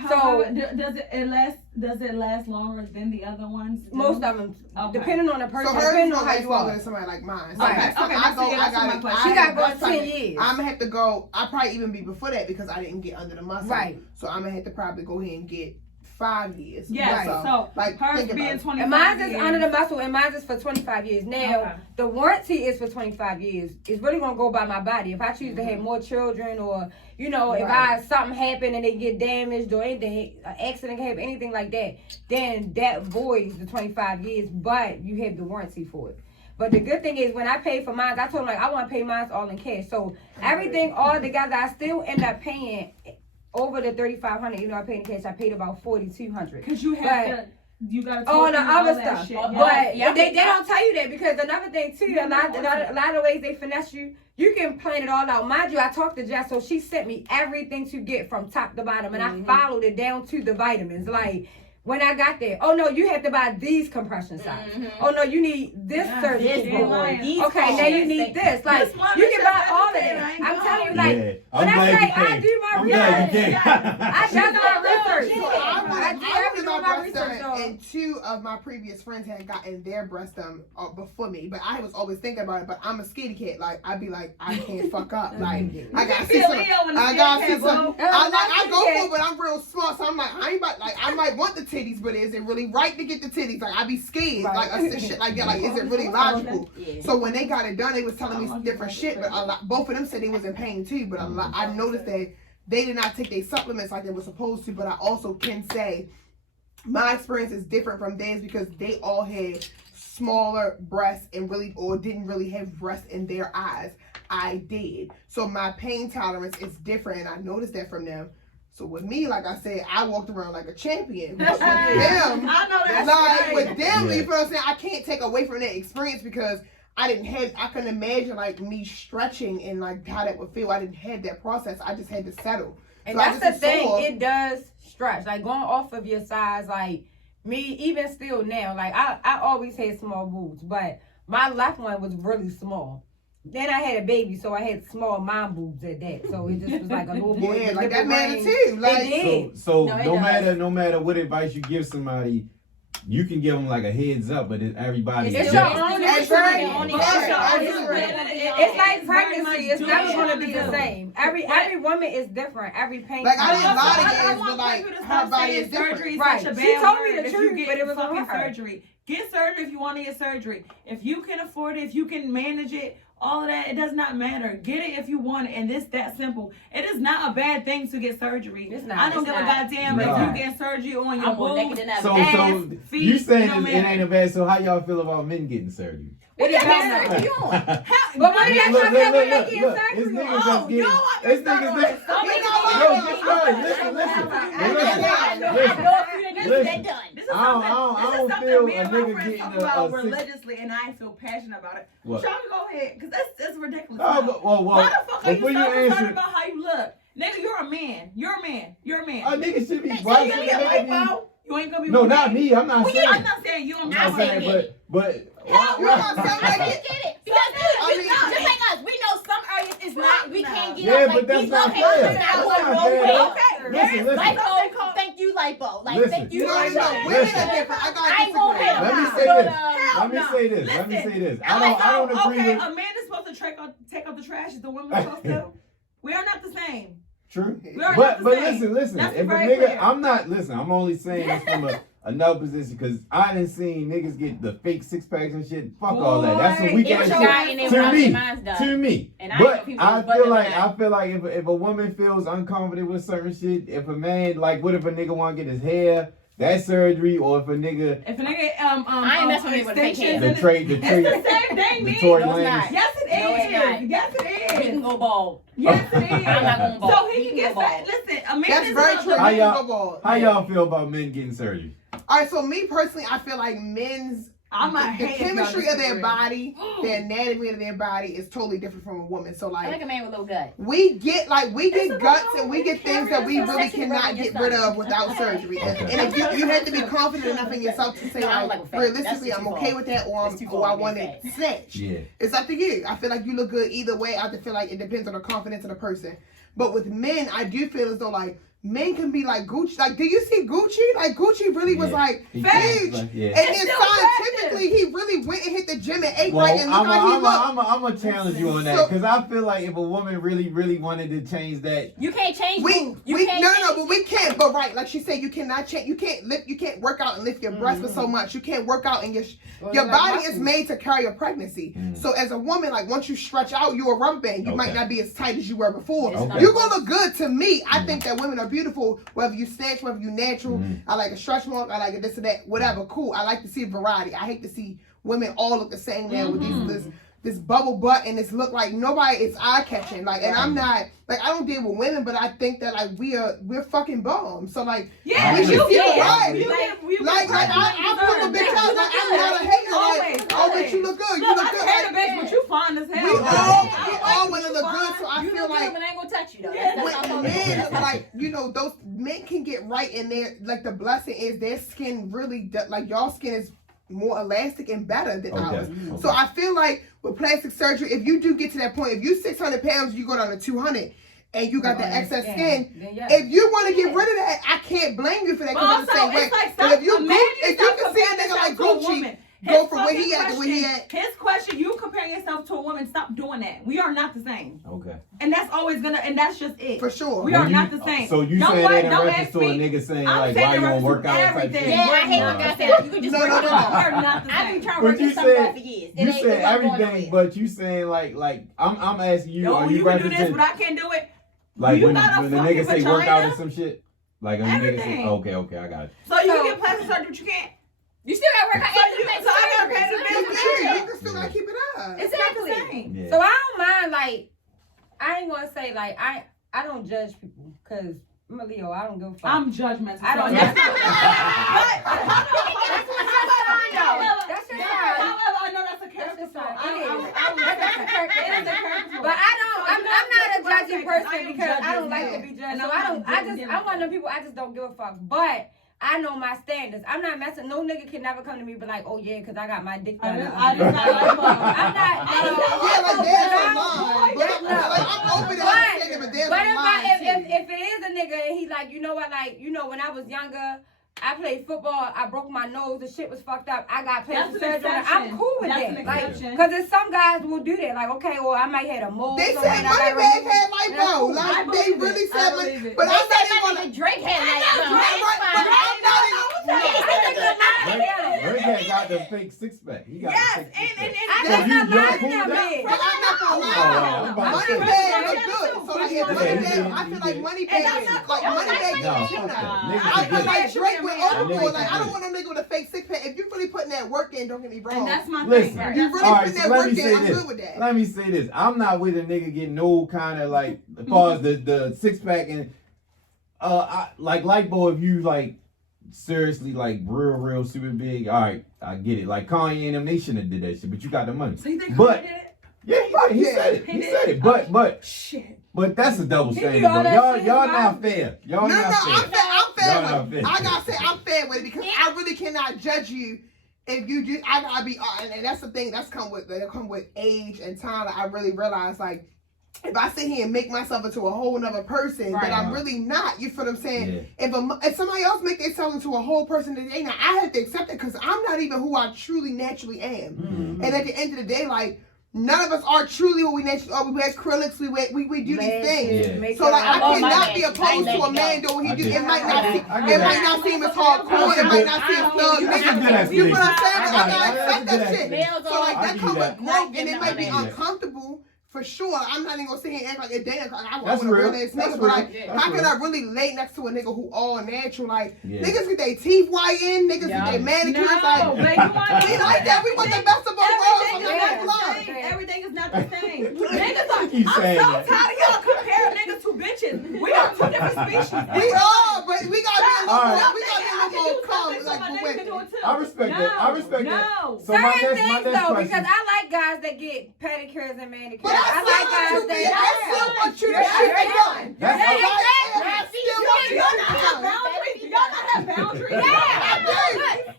does it last longer than the other ones? Most of them, Okay. depending on the person, So hers depending gonna on how last you longer are. than somebody like mine. So Right. next time Okay, I that's- go, yeah, I that's my gotta. question. She got to go 10 years. I'm gonna have to go. I'll probably even be before that because I didn't get under the muscle. Right. So I'm gonna have to probably go ahead and get 5 years. Yes. Right. So like hers think being about it. 25 And mine is years. under the muscle, and mine is for 25 years. Now, Okay. the warranty is for 25 years. It's really gonna go by my body. If I choose to have more children, or if Right. something happen and they get damaged or anything, an accident can happen, anything like that, then that voids the 25 years. But you have the warranty for it. But the good thing is, when I paid for mine, I told them like I want to pay mine all in cash. So everything all together, I still end up paying over the $3,500. I paid in cash. I paid about $4,200. Because you have to. you gotta talk all the and all other that stuff. shit. But Yeah. they don't tell you that, because another thing too, a lot of ways they finesse you. You can plan it all out. Mind you, I talked to Jess, so she sent me everything to get from top to bottom, and I followed it down to the vitamins. Like, when I got there, oh no, you have to buy these compression sides. Oh no, you need this surgical board. Okay, now you need this. Like, you can buy all of that. I'm telling you, like, when I say I do my research, I do my research. So I do I my my research. breast done, and 2 of my previous friends had gotten their breast done before me. But I was always thinking about it. But I'm a skinny cat. Like, I'd be like, I can't fuck up. Like, I got to see some. I got to see some. I go for it, but I'm real smart. So I'm like, I ain't about, like, I might want the titties, but is it really right to get the titties? Like, I be scared. Like, shit like that. Like, is it really logical? Yeah. So when they got it done, they was telling me different shit. But both of them said they was in pain too. But I noticed that they did not take their supplements like they were supposed to. But I also can say my experience is different from theirs, because they all had smaller breasts and really, or didn't really have breasts in their eyes. I did. So my pain tolerance is different, and I noticed that from them. So with me, like I said, I walked around like a champion. But with them, I know that's like right. with them, you feel what I'm saying? I can't take away from that experience, because I couldn't imagine like me stretching and like how that would feel. I didn't have that process. I just had to settle. And So that's the thing, it does stretch. Like, going off of your size, like me, even still now, like I always had small boobs, but my left one was really small. Then I had a baby, so I had small mom boobs at that. So it just was like a little boy. Yeah, like that matter too. Like, it did. So No, no matter what advice you give somebody, you can give them like a heads up, but everybody. It's is your different. own That's experience. right. It's like pregnancy. It's never going to be the same. Every woman is different. Every pain. Like, I didn't lie to I guys, want but like people to her stop body saying is different. surgery is Right. such a She bad told me word the if truth, you get but it was fucking on her. surgery. Get surgery if you want to get surgery. If you can afford it, if you can manage it, all of that, it does not matter. Get it if you want it, and it's that simple. It is not a bad thing to get surgery. It's not. I don't It's give a not. goddamn if you get surgery on your I'm more naked boobs. than ever. So Ass, feet, you saying it don't it ain't matter. a bad. So how y'all feel about men getting surgery? What Yeah, about that's that? you on. But what did Look, I look, talk about look, making look. surgery? It's niggas Oh, that's getting. you know what? It's niggas that. No, get started. Listen. This is I don't something feel me a and my nigga friends getting talk a about 6. religiously, and I feel passionate about it. What? Y'all can go ahead, because that's ridiculous. Oh, well, Why the fuck are you before so you concerned answer, about how you look? Nigga, you're a man. You're a man. You're a man. a nigga should be. So Why you should gonna a get nigga lipo? You ain't gonna be be? No, with not me. I'm not Well, saying. yeah, I'm not saying you. I'm I'm saying saying, but. You gonna sound I like can it. get it. Because just like us, we know some areas is not, we can't get Yeah, up. but Like, that's these not locations fair. is That's not not going fair. no way. Okay, Listen, listen. Lipo, thank you, lipo. Like, Listen. thank you. No, lipo. women are different. I I ain't gonna gotta hate Let me on say that, this. but, Let me say this. Let me say this. I don't agree Okay, with. a man is supposed to take out the trash. Is the woman supposed to? We are not the same. True. We are But not the same. listen. That's If a very nigga, clear. I'm not. Listen, I'm only saying this from another position because I didn't seen niggas get the fake 6-packs and shit. Fuck all that. That's some Boy, weak it was ass a shit. guy in there To when I was me. in mine's done. To me. And I know But people I was bugging feel on like that. if a woman feels unconfident with certain shit, if a man like what if a nigga want to get his hair, that surgery, or if a nigga If a nigga I ain't messing with fake hair. the trade It's the same thing, the man. Tory No, it's Lanez. not. Yes, it No, it's is. not. Yes, it He can is. go bald. Yes, it is. I'm not going bald. So he He can can get go fat. bald. Listen, a man That's is very not true. the- How Men y'all- go bald. How y'all feel about men getting surgery? All right, so me personally, I feel like men's I might the hate if y'all chemistry of their disagree. body, the anatomy of their body is totally different from a woman. So I like like a man with low gut. we get It's guts about and we get things carrying that we yourself. really Sexy cannot rubbing get your rid of stomach. without surgery. And Okay. if you have to be confident enough in yourself to say No, I don't like like a fat. realistically That's I'm too okay far. with that or That's too I far, want being it fat. snatched. Yeah. It's up to you. I feel like you look good either way. I just feel like it depends on the confidence of the person. But with men, I do feel as though like men can be like Gucci. Like, do you see Gucci? Like Gucci really was Yeah. like He huge. like, yeah. And then still scientifically, he really went and hit the gym and ate Well, right and look how he looked. I'm gonna challenge you on that So- because I feel like if a woman really wanted to change that, You can't change We boobs. You no, can't no, change- but we can't. But right, like she said, you cannot change. You can't work out and lift your breast for so much. You can't work out and your body is made to carry a pregnancy. Mm. So as a woman, like once you stretch out, you're a rubber band. You might Okay. not be as tight as you were before. Okay. You're gonna look good to me. I think that women are beautiful, whether you snatch, whether you natural. Mm. I like a stretch mark. I like a this or that. Whatever. Cool. I like to see variety. I hate to see women all look the same now with these this bubble butt and this look like nobody is eye catching. Like, and I'm not like I don't deal with women, but I think that like we're fucking bums. So like Yeah, we should you feel get right. like I put a bitch out. Like I'm not a hater. Like oh, but you look good. You Look, look I good. hate a Like, bitch, but you fine as hell. we all want to look good. So I You feel look like good, but I ain't gonna touch you though. Yeah, That's when men like those men can get right in there. Like the blessing is their skin really like y'all skin is more elastic and better than ours. Okay. So I feel like with plastic surgery, if you do get to that point, if you 600 pounds, you go down to 200, and you got the excess skin. If you want to get rid of that, I can't blame you for that because it's the same way. Like But if you can see a nigga like Gucci go from where he at to where he at. His question, you compare yourself to a woman, stop doing that. We are not the same. Okay. And that's always and that's just it. For sure. We are not the same. So you Don't saying worry, that in don't reference ask to a me. nigga saying I'm like saying why you in don't work reference out to type everything. shit? Yeah, I hate when guys say that. You can just No, work no, no, out. no. We're not the I've been same. trying to But work you this stuff out said for years. you It said ain't going everything, nowhere. but you saying like I'm asking you. No, Are you you can do this, referencing but I can't do it. like You when got a the fucking nigga say work out vagina? or some shit? Like when the nigga say Everything. okay, I got it. So you can get plastic surgery, but you can't. You still gotta work out So after you- the so I gotta pay the surgery. bill. You can still gotta keep it up. It's not the Exactly. same. Yeah. So I don't mind, like, I ain't gonna say, like, I don't judge people, because I'm a Leo, I don't give a fuck. I'm judgmental. I don't so know. That's just fine. However, I know that's a character flaw. That's I a would character it is a flaw. character flaw. But I'm not a judgy person I am because I don't judging like now. to be judged. And So I'm I'm one of them people, I just don't give a fuck. But I know my standards. I'm not messing. No nigga can never come to me and be like, oh yeah, because I got my dick done. I just not like fuck. I'm not. Yeah, like there's a line. But I'm open to understanding, but there's a But line. if it is a nigga and he like, you know what, like, you know, when I was younger, I played football, I broke my nose, the shit was fucked up, I got plastic That's an surgery. exception. I'm cool with That's that. an Like, exception. because there's some guys will do that. Like, okay, well, I might have a mole. They somewhere said and I gotta Moneybag remove had it. lipo. That's Like cool. they I believe really it. said, I believe it. but They I'm said not my even nigga Drake had like Right, but I'm not even. Drake had got the fake six pack. He got Yes, the fake six pack. I So think you- I'm you're lying cool now, with that? bitch. But I'm not gonna Oh, I'm about lie. to say. Moneybag look good. So like, if Yeah, Moneybag, I he feel did. like And Moneybag, that's not like cool. Moneybag No, is fuck too that. now. Niggas I can feel get like it. Drake went overboard. Like I Niggas don't want no nigga with a fake six pack. If you really putting that work in, don't get me wrong. And that's my Listen. thing. You really All right, putting so that let work me in, say I'm this. good with that. Let me say this. I'm not with a nigga getting no kind of like as far as the six pack and I like Lightbo if you like seriously like real super big. All right, I get it. Like Kanye and them, they shouldn't have did that shit, but you got the money. So you think But- Kanye did it? Yeah, he said it. He said it. But Shit. that's a double He standard, do all bro. that Y'all shit, y'all bro. not fair. Y'all No, not I'm fair. fair Y'all with not it. fair. I gotta say I'm fair with it because I really cannot judge you if you do. I gotta be, and that's the thing that's come with age and time. Like, I really realize like if I sit here and make myself into a whole nother person Right. that I'm really not. You feel what I'm saying? Yeah. If somebody else make themselves into a whole person that they not, I have to accept it because I'm not even who I truly naturally am. Mhm. And at the end of the day, like. None of us are truly what we naturally are. We wear acrylics. We do these things. Yeah. So like I love my cannot be man. opposed I to a let man it go. doing what he I do. get It might it. not I seem get it might it. not seem as hardcore. It might not seem as thug. That's a good Nigga, you know what I'm explanation. saying? I But got I it. gotta accept that That's a shit. good Nails So like on. that give comes you with that. growth, and it I might be give you that. uncomfortable. For sure, I'm not even gonna sit here and act like it damn. I That's want a real real. ass That's nigga, but like, real. how That's can real. I really lay next to a nigga who all natural? Like, Yeah. niggas get their teeth whitened, niggas get their manicures. No, Like, but you want we like that. We want the best of both worlds. I'm Everything not is gonna not lie. the same. Everything is not the same. Niggas I keep I'm saying so that. tired of y'all comparing niggas to bitches. We are two different species. We are, but we gotta be a little All right. more. We gotta be a little more calm, like with women. I respect that. I respect that. No. So my Certain next things though, question. because I like guys that get pedicures and manicures. But I I like guys still want you to be. I that. still want you to You're shit right. be done. That's Right? all right. And I still want you Y'all to not be have done. boundaries. Y'all not have boundaries. Yeah, I do.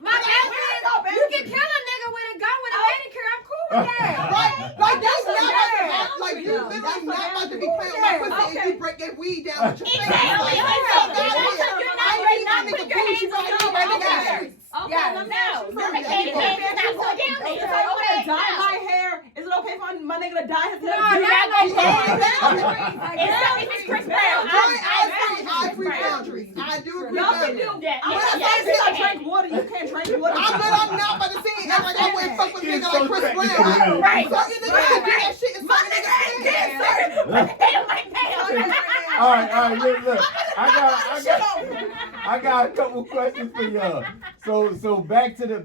my boundary is you can kill a nigga with a gun with a manicure. I'm cool with that. Right? Like you That's not a about to boundary, act like you though. literally That's a not about to be boundary. playing with my pussy Okay. if you break that weed down with your face. Exactly. Like, Exactly. fuck outta here. You're not I ready need to my put nigga your bougie hands on right your now. manicure. Okay, Yeah. let me No, ask you your something. hands Okay. not go down Is there. it okay to dye my hair? Is it okay for my nigga to dye his hair? No, You not got like no that. boundaries. Like If it's Chris Brown, I agree boundaries. I do agree Y'all can boundaries. do that. I'm Yeah, not yeah, saying you yeah. drink water. You can't drink water. I'm not about to say it act like I wouldn't fuck with a He's nigga so like Chris technical Brown. with it. Right. Certain niggas can do that shit and My certain nigga niggas ain't can't. cancer. They don't like that. All right, look. I got a couple questions for y'all. So back to the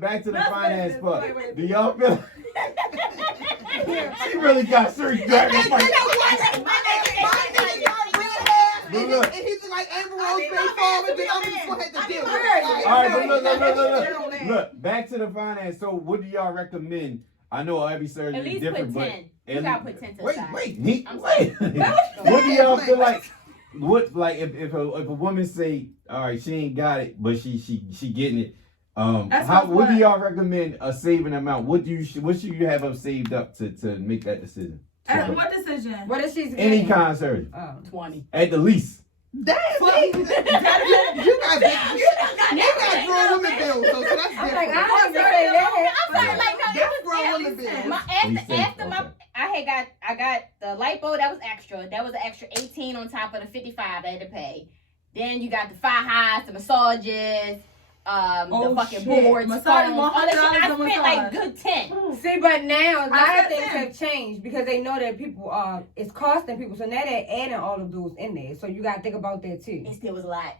finance part. Do y'all feel? She really got serious. And he's like Amber Rose Bay Farm, and then I'm just gonna have to deal with it. All right, but look. Back to the finance. So, what do y'all recommend? I know every surgery At is least different, put but 10. You gotta put 10 to the side. wait. I'm What do y'all feel like? What like if a woman say, all right, she ain't got it, but she getting it. What do y'all recommend a saving amount? What should you have up saved up to make that decision? What decision? What is she? Any kind of surgery. 20. At the least. Damn, you got grown women bills, so that's different. Like, I don't even say that. I'm sorry, like no, That's grown women bills. After my I got the lipo, that was extra. That was an extra 18 on top of the 55 I had to pay. Then you got the 5 highs, the massages, the fucking boards, Massage, all that shit. I $100 spent like good 10. See, but now a lot of things $10. have changed because they know that people it's costing people. So now they're adding all of those in there. So you gotta think about that too. It still was a lot.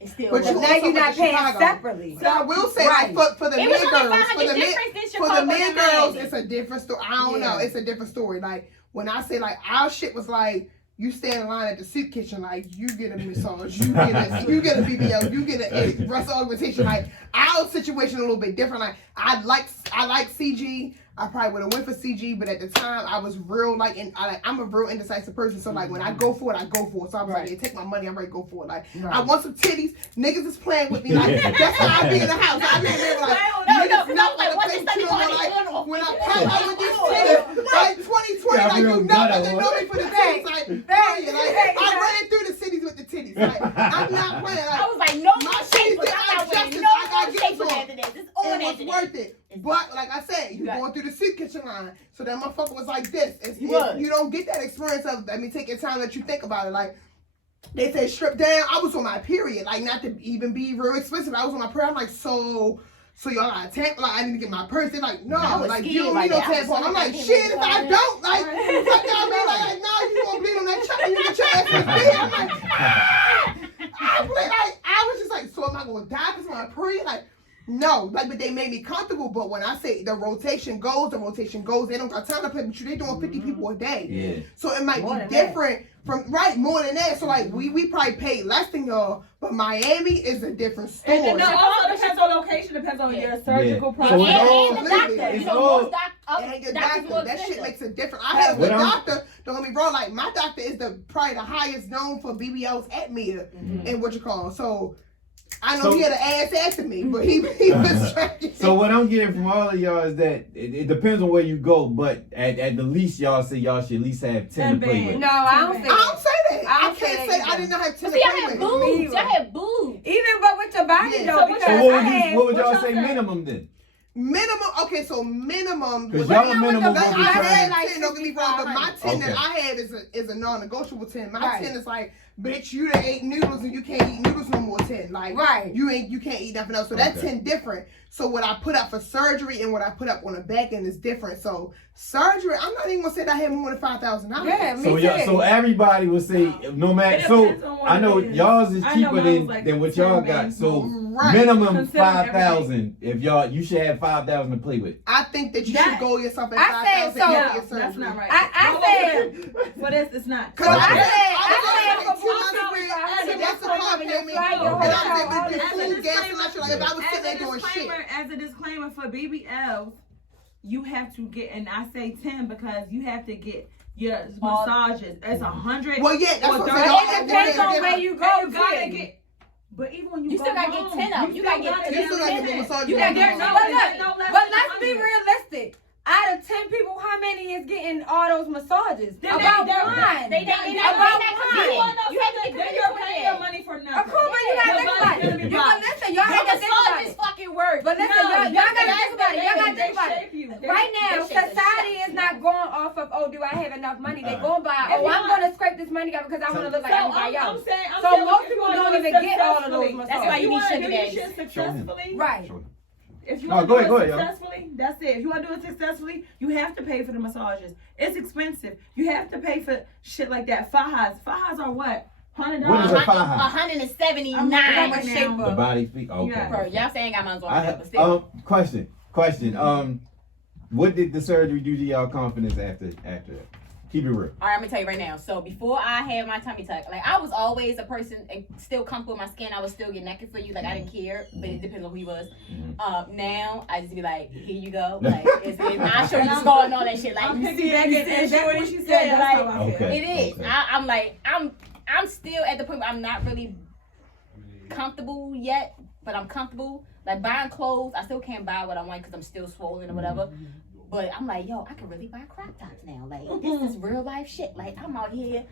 It still But was. you Now also you're not went to paying Chicago. separately. So I will say, Right. like, for the It men was only girls, 500 difference in for the Chicago men and girls, Miami. it's a different story. I don't know. Yeah. It's a different story. Like, when I say, like, our shit was like, you stand in line at the soup kitchen, like, you get a massage, you get a BBL, you get a breast augmentation. Like, our situation a little bit different. Like, I like CG. I probably would have went for CG, but at the time I was real I'm a real indecisive person. So like when I go for it, I go for it. So I was like, yeah, take my money, I'm ready to go for it. Like I want some titties. Niggas is playing with me. Like that's how I be in the house. I be in there like niggas not like a place you know, like when I come out with these titties, like 2020, like you know they know me for the titties. Like I ran through the cities with the titties. Like I'm not playing. Like, I was like, no my shape, titties I'm not got wearing justice. no I got shape justice on. after this. It's on It was after worth this. it. But like I said, you going through the soup kitchen line. So that motherfucker was like this. He was. You don't get that experience of, take your time, let you think about it. Like, they say strip down. I was on my period. Like, not to even be real expensive. I was on my period. I'm like, so y'all got a tampon? Like, I need to get my purse. They're like, no. Like, you don't need no tampon. I'm like, shit, if I don't, like, fuck y'all be like, no, you gonna bleed on that chuck. You get your ass in the bed. I'm like, I was just like, so am I gonna die because of my period? Like, no, like, but they made me comfortable. But when I say the rotation goes. They don't got time to play with you. They doing 50 people a day. Yeah. So it might More be than different from, more than that. So like, we probably paid less than y'all, but Miami is a different story. And then also depends on location, depends on your surgical So process. it's all- And the doctor. it's You know, all- most And your doctors doctor, more that shit expensive. makes a difference. I have a What I'm- doctor, don't get me wrong, like my doctor is probably the highest known for BBLs at MEA and what you call. So I know So- he had an ass after me, but he was trying. So what I'm getting from all of y'all is that it depends on where you go, but at the least y'all say y'all should at least have 10 to play with. No, I don't say I don't say that. I I don't can't say say that I did not have 10 See, to y'all play had with. boobs. Y'all had boobs. Even but with your body Yeah, though, so because So I what would had, y'all y'all say say? minimum then? Minimum, okay, so minimum. Because with- y'all Right now with minimum the will be I trying. had like 10, don't get me wrong, but my 10 that Okay. I have is a non-negotiable 10. My Right. 10 is like, bitch, you done ate noodles and you can't eat noodles no more 10. Like, Right. you can't eat nothing else. So that's Okay. 10 different. So what I put up for surgery and what I put up on the back end is different. So surgery, I'm not even gonna say that I had more than $5,000. Yeah, me So too. so everybody would say no matter. It So depends on what I know it is. y'all's is I know cheaper mine than was like than what y'all 10 got. bands, So Right. minimum Consider 5,000. If you should have 5,000 to play with. I think that you That- should go yourself at I said 5,000 so. for No, your that's surgery. not right. I said- for this, it's not. Cause Okay. I I said said for 2 months both with, of so that's the car payment. fly And your I hotel, said all with the that. food, gas, and electric, like if I was sitting there doing shit. As a disclaimer for BBLs, you have to get, and I say 10 because you have to get your massages. It's 100. Well, yeah, that's or what 30. I'm saying. It depends on where you go. You gotta to. get. But even when you You go still gotta get home, 10 of them. You gotta get You still gotta get the massage. You gotta gotta get get no- But less look, than but let's be 100. realistic. Out of 10 people, how many is getting all those massages? Then About they're- one. They About not You committed. want to You have to be then committed you're to paying it. your money for nothing. Of course, but you gotta Your think body's about it. gonna be You rocked. gotta listen. Y'all Your have to think about massage it. is fucking work. But listen, No, y'all gotta think about it. Y'all gotta they think about it. shape you. Right now, they shape the society shit is not going off of, oh, do I have enough money? They're going by, If oh, you I'm want- gonna scrape this money together because I want to look like everybody else. So saying, most if you people wanna don't do it even get all of those successfully, massages. That's why you need wanna sugar do your daddies. shit successfully. Right. If you No, want go to do ahead, it go ahead, successfully, that's it. If you want to do it successfully, you have to pay for the massages. It's expensive. You have to pay for shit like that. Fajas are what? $100. What is a thigh high? 179. I'm What right shape now. The of? body feet. Okay. Yeah. Bro, y'all saying got mine on that, but still. Question. What did the surgery do to y'all confidence after that? Keep it real. All right, I'm gonna tell you right now. So before I had my tummy tuck, like I was always a person and still comfortable with my skin. I would still get naked for you, like I didn't care, but it depends on who you was. Now I just be like, here you go, like I'll show you the scar and all that shit. Like I'm you see piggybacking it, exactly what she said. yeah, That's like how I feel. Okay. it is. Okay. I'm like I'm still at the point where I'm not really comfortable yet, but I'm comfortable. Like buying clothes, I still can't buy what I want because I'm still swollen or whatever. But I'm like, yo, I can really buy crop tops now. Like, this is real life shit. Like, I'm out here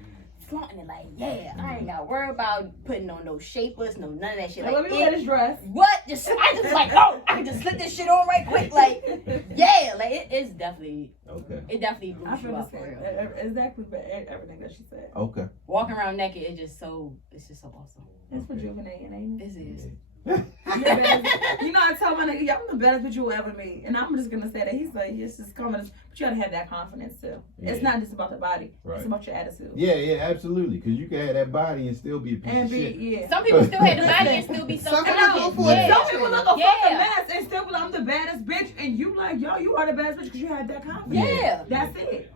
flaunting it. Like, yeah, I ain't got to worry about putting on no shapers, none of that shit. Like, Like, let me wear this dress. what? I just like, oh, I can just slip this shit on right quick. Like, yeah, like it's definitely, Okay. it definitely I boosts you feel the up for same. real. Exactly, but everything that she said. Okay. Walking around naked, it's just so awesome. It's rejuvenating, ain't it? This is. You're the best. You know, I tell my nigga, yeah, I'm the best bitch you will ever meet. And I'm just gonna say that he's like, it's just confidence, but you gotta have that confidence too. It's Yeah. not just about the body, Right. it's about your attitude. Yeah, absolutely. Because you can have that body and still be a piece And of be, shit. yeah. Some people still have the body and still be so Some people talented. go for it. Yeah. Some people look a Yeah. fucking mess and still be like, I'm the baddest bitch, and you like, yo, you are the baddest bitch because you had that confidence. Yeah. That's it.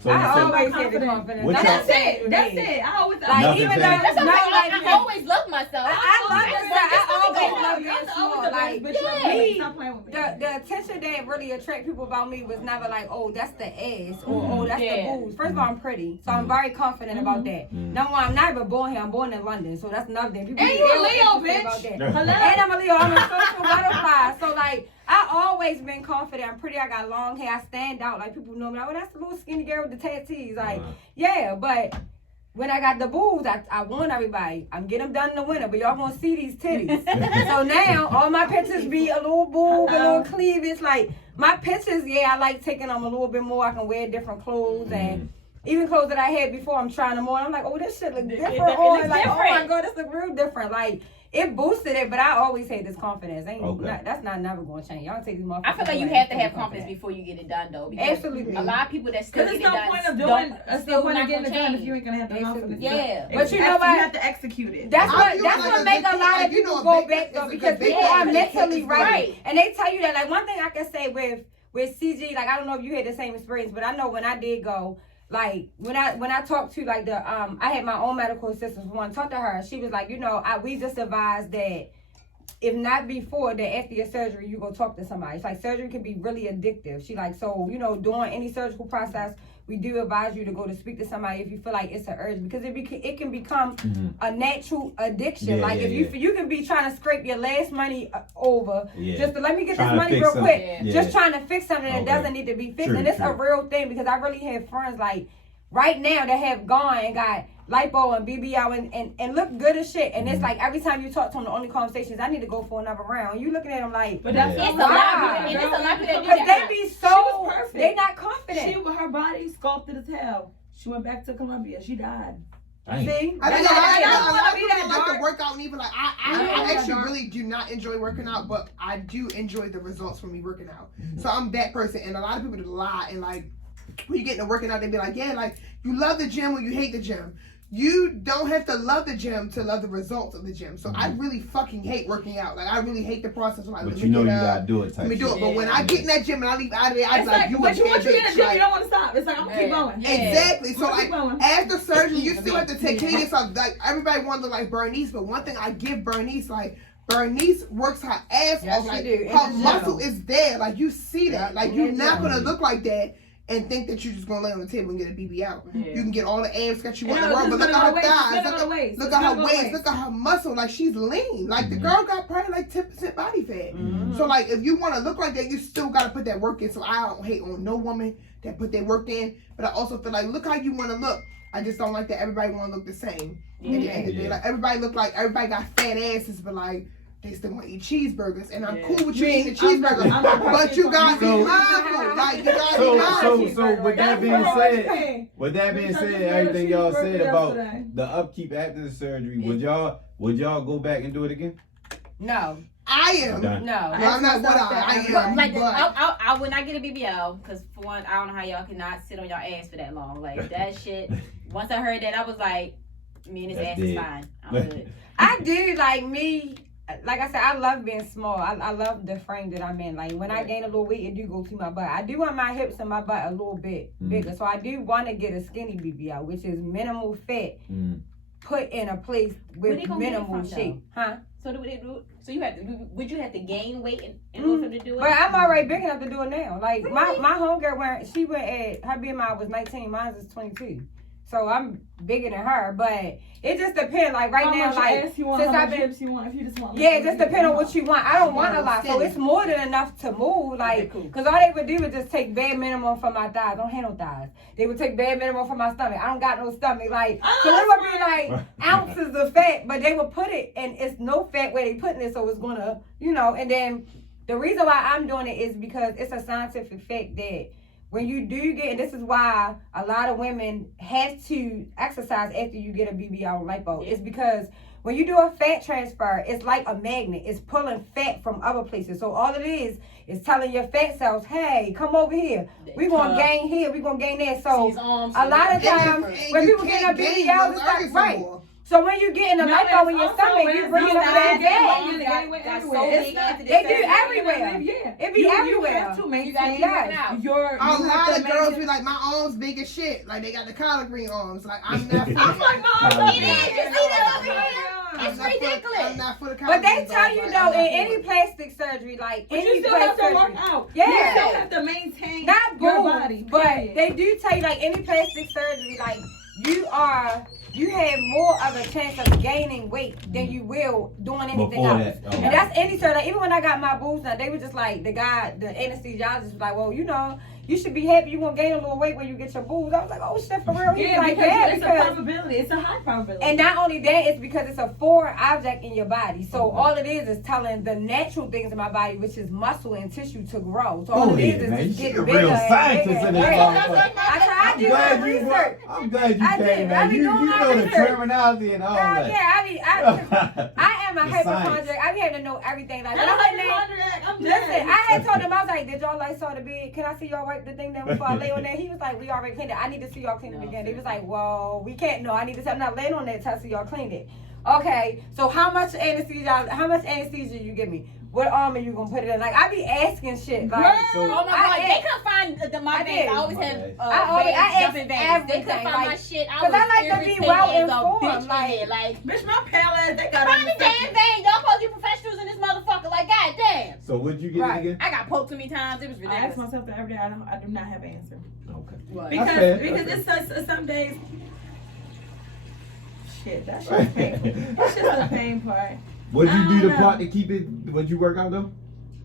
So, I so always had the confident. confidence. What That's y'all- it. That's it. I always Like Nothing even though changed. That's what no, I'm like saying. I always love myself. I love yourself. I always That's love what you I'm small. the Like best bitch yeah. you ever met. Stop playing with me. the attention that really attract people about me was never like, oh, that's the ass or oh, that's Yeah. the boobs. First of all, I'm pretty, so I'm very confident about that. No, I'm not even born here. I'm born in London, so that's another thing. People And be you a real Leo, interested bitch. about that. Hello? And I'm a Leo. I'm a social butterfly. So like, I always been confident. I'm pretty. I got long hair. I stand out. Like people know me. Like, oh, that's the little skinny girl with the tattoos. Like, yeah, but. When I got the boobs, I warned everybody, I'm getting them done in the winter, but y'all gonna see these titties. So now, all my pictures be a little boob, a little cleavage. Like, my pictures, yeah, I like taking them a little bit more. I can wear different clothes and even clothes that I had before, I'm trying them on. I'm like, oh, this shit look different. Or looks like, oh my different. God, this look real different. Like, it boosted it, but I always had this confidence. That's not never gonna change. Y'all take these motherfuckers. I feel like you have to have confidence before you get it done, though. Because Absolutely. a lot of people that still Because get it's it no done point of don't- doing, it's still no point not of getting it gonna done if change. you ain't gonna have the confidence. Yeah. But you know what? You have to execute it. That's I what feel that's like what a make big a lot thing, of you know, people a go big- back it's though a because big people are thing. mentally Right. right. And they tell you that like one thing I can say with CG, like I don't know if you had the same experience, but I know when I did go, like when I talked to like the I had my own medical assistant who wanted to talk to her, she was like, you know, we just advised that if not before, that after your surgery, you go talk to somebody. It's like surgery can be really addictive. She like, so, you know, during any surgical process, we do advise you to go to speak to somebody if you feel like it's an urge because it can become a natural addiction. Yeah, like yeah, if you can be trying to scrape your last money over just to let me get Trying this to money fix real quick. something. Yeah. Just trying to fix something that Okay. doesn't need to be fixed. True, And it's a true. real thing because I really have friends like right now that have gone and got lipo and BBL and look good as shit. And it's like every time you talk to them, the only conversation is I need to go for another round. You looking at them like, But that's Yeah. It's a lot of people, and it's a lot of people that do because that. they be She so was perfect. they not confident. She with her body sculpted as hell. She went back to Colombia. She died. Dang. See, I think a That's lot not- of that's people that like dark. to work out and even like I don't I want that actually dark. really do not enjoy working out, but I do enjoy the results from me working out. Mm-hmm. So I'm that person, and a lot of people just lie and like when you get into working out, they be like, yeah, like you love the gym or you hate the gym. You don't have to love the gym to love the results of the gym. So I really fucking hate working out. Like I really hate the process of like But let you me know you get up, gotta do it type let me do shit. it. But when I get in that gym and I leave out of there, I be It's like, like, you a but bad once you get in bitch. the gym, Like, you don't want to stop. It's like, I'm gonna keep going. Yeah. exactly. So I'm gonna like keep going. after surgery, you still have to take care of yourself. Like everybody wants to look like Bernice, but one thing I give Bernice, like Bernice works her ass Yes, off. she Like do. In her the muscle gym. is there. Like you see that. Yeah, Like in you're the not gym. gonna look like that and think that you're just gonna lay on the table and get a BBL. Yeah. You can get all the abs that you want in And the world, but it's look at gonna her go thighs. waist. It's gonna go waist. Look It's at gonna her go waist. waist. Look at her muscle. Like she's lean. Like the girl got probably like 10% body fat. So like if you want to look like that, you still gotta put that work in. So I don't hate on no woman that put their work in, but I also feel like look how you want to look. I just don't like that everybody want to look the same. At the end of the day, like everybody look like everybody got fat asses, but like they still want to eat cheeseburgers, and I'm cool with you eating a cheeseburger, but you gotta be So- mindful. Like you gotta be mindful. So with that being said, with that being said, everything y'all said about yesterday. the upkeep after the surgery, would y'all go back and do it again? No, I am. Done. No, no. I'm not what I am. Like, but I when I get a BBL, because for one, I don't know how y'all cannot sit on your ass for that long. Like, that shit, once I heard that, I was like, Me and his That's ass is dead. fine. I'm good. I do like me. Like I said, I love being small. I love the frame that I'm in. Like when I gain a little weight, it do go to my butt. I do want my hips and my butt a little bit bigger. So I do want to get a skinny BBL, which is minimal fat put in a place Where with they gonna get it minimal from, shape. Huh? So do they do? So you have to? Would you have to gain weight in order to do it? But I'm already big enough to do it now. Like my homegirl she went at her BMI was 19, mine is 22. So I'm bigger than her, but it just depends. Like right now, like since I've been, hips you want, if you just want, it just depends on what you want. I don't want a lot, so it's more than enough to move. Like, cause all they would do was just take bare minimum from my thighs. I don't have no thighs. They would take bare minimum from my stomach. I don't got no stomach. Like, so it would be like ounces of fat, but they would put it, and it's no fat where they putting it, so it's gonna, And then the reason why I'm doing it is because it's a scientific fact that when you do get, and this is why a lot of women have to exercise after you get a BBL lipo, is because when you do a fat transfer, it's like a magnet. It's pulling fat from other places. So all it is telling your fat cells, hey, come over here. We're going to gain here. We're going to gain there. So a lot of times when people get a BBL, it's like, right. So when you get in the lipo in your stomach, you bring it up that gas. They do everywhere. It be everywhere. You gotta keep working out. A lot of girls be like, my arms big as shit. Like they got the collard green arms. Like I'm not. I'm like my arms. It is. You see that over here? It's ridiculous. I'm not for the collard But they greens tell arms. you Like, though, I'm in not any for it. plastic surgery, like But you any still have plastic to work surgery, out. Yeah. You still have to maintain not your boobs, body. but period. they do tell you like any plastic surgery, like you have more of a chance of gaining weight than you will doing anything Before else. that, okay. And that's any surgery. Like, even when I got my boobs done, they were just like, the anesthesiologist was like, well, you should be happy you're going to gain a little weight when you get your boobs. I was like, oh shit, for real? He was like, it's a probability. It's a high probability. And not only that, it's because it's a foreign object in your body. So all it is telling the natural things in my body, which is muscle and tissue, to grow. So all it is just you get a bigger real and scientist bigger. in this motherfucker. I do my research. I'm glad you I came, did. I man. be You doing my know the research. terminology and all that. Yeah, I am a The hypochondriac. I be having to know everything. Like when I went there, listen, I had told him, I was like, did y'all like saw the bed? Can I see y'all wipe the thing down before I lay on there? He was like, we already cleaned it. I need to see y'all clean it again. He was like, well, we can't. No, I need to. I'm not laying on that till I see y'all cleaned it. Okay, so how much anesthesia you give me? What arm are you gonna put it in? Like I be asking shit. Like, Oh my God, they couldn't find my veins. I always have I jumping veins. ask They couldn't find my like, shit. I 'cause was I like to be irritated well as a informed, bitch in here. bitch, my pale ass, they got Find the damn vein. Y'all supposed to be professionals in this motherfucker. Like, goddamn. So would you get it again? I got poked too many times. It was I ask ridiculous. myself that every day. I do not have an answer. Okay. Because it's some days. Shit, that shit's painful. That's just the pain part. Would you do the know. part to keep it? Would you work out though?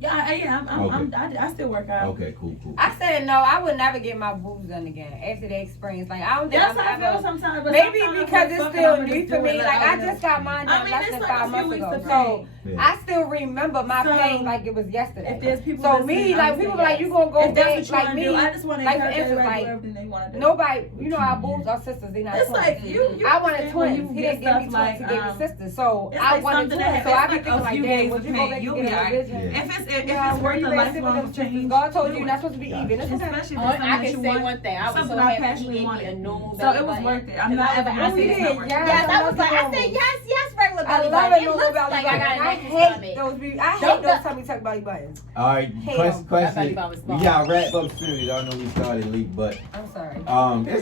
I still work out. Okay, cool. I said no, I would never get my boobs done again after the experience. Like I don't think That's I'm how I feel ever. sometimes. But Maybe sometimes because it's I'm still fucking, new for me. Like I just got mine done less than 5 months ago, so I still remember my pain like it was yesterday. If there's people, so me, like people be like, you gonna go if that's back what like you me? wanna do, I just want to Like for encourage instance, everybody to do like everything they want to do. nobody, our boobs are sisters. They not It's twins. like you I wanted twins. He didn't give me twins. like, He gave me sisters. So it's I like wanted something twins. that So I be happens, thinking like, a like, few dang, days would of you go pain, back you'll and be get a alright. vision? Yeah. If it's Where worth you a at, sit with lifelong them sisters? change, God told you do you're it. not supposed to be even. It's okay. Especially if Oh, it's something I that you can say want. one thing. I was so Something I happy he passionately gave me wanted. a new So belly it was button. worth it. I'm 'Cause not I ever was- asking Oh, it's yeah, not worth it. yeah. Yes, I was love like, I those. said yes, regular I belly love button. it, It little looks belly like button. I got I a naked hate stomach. those. I Don't hate those go- tummy tuck belly buttons. All right, Hell. question. Belly button was We small. got wrap up soon. Y'all know we started late, but I'm sorry. it's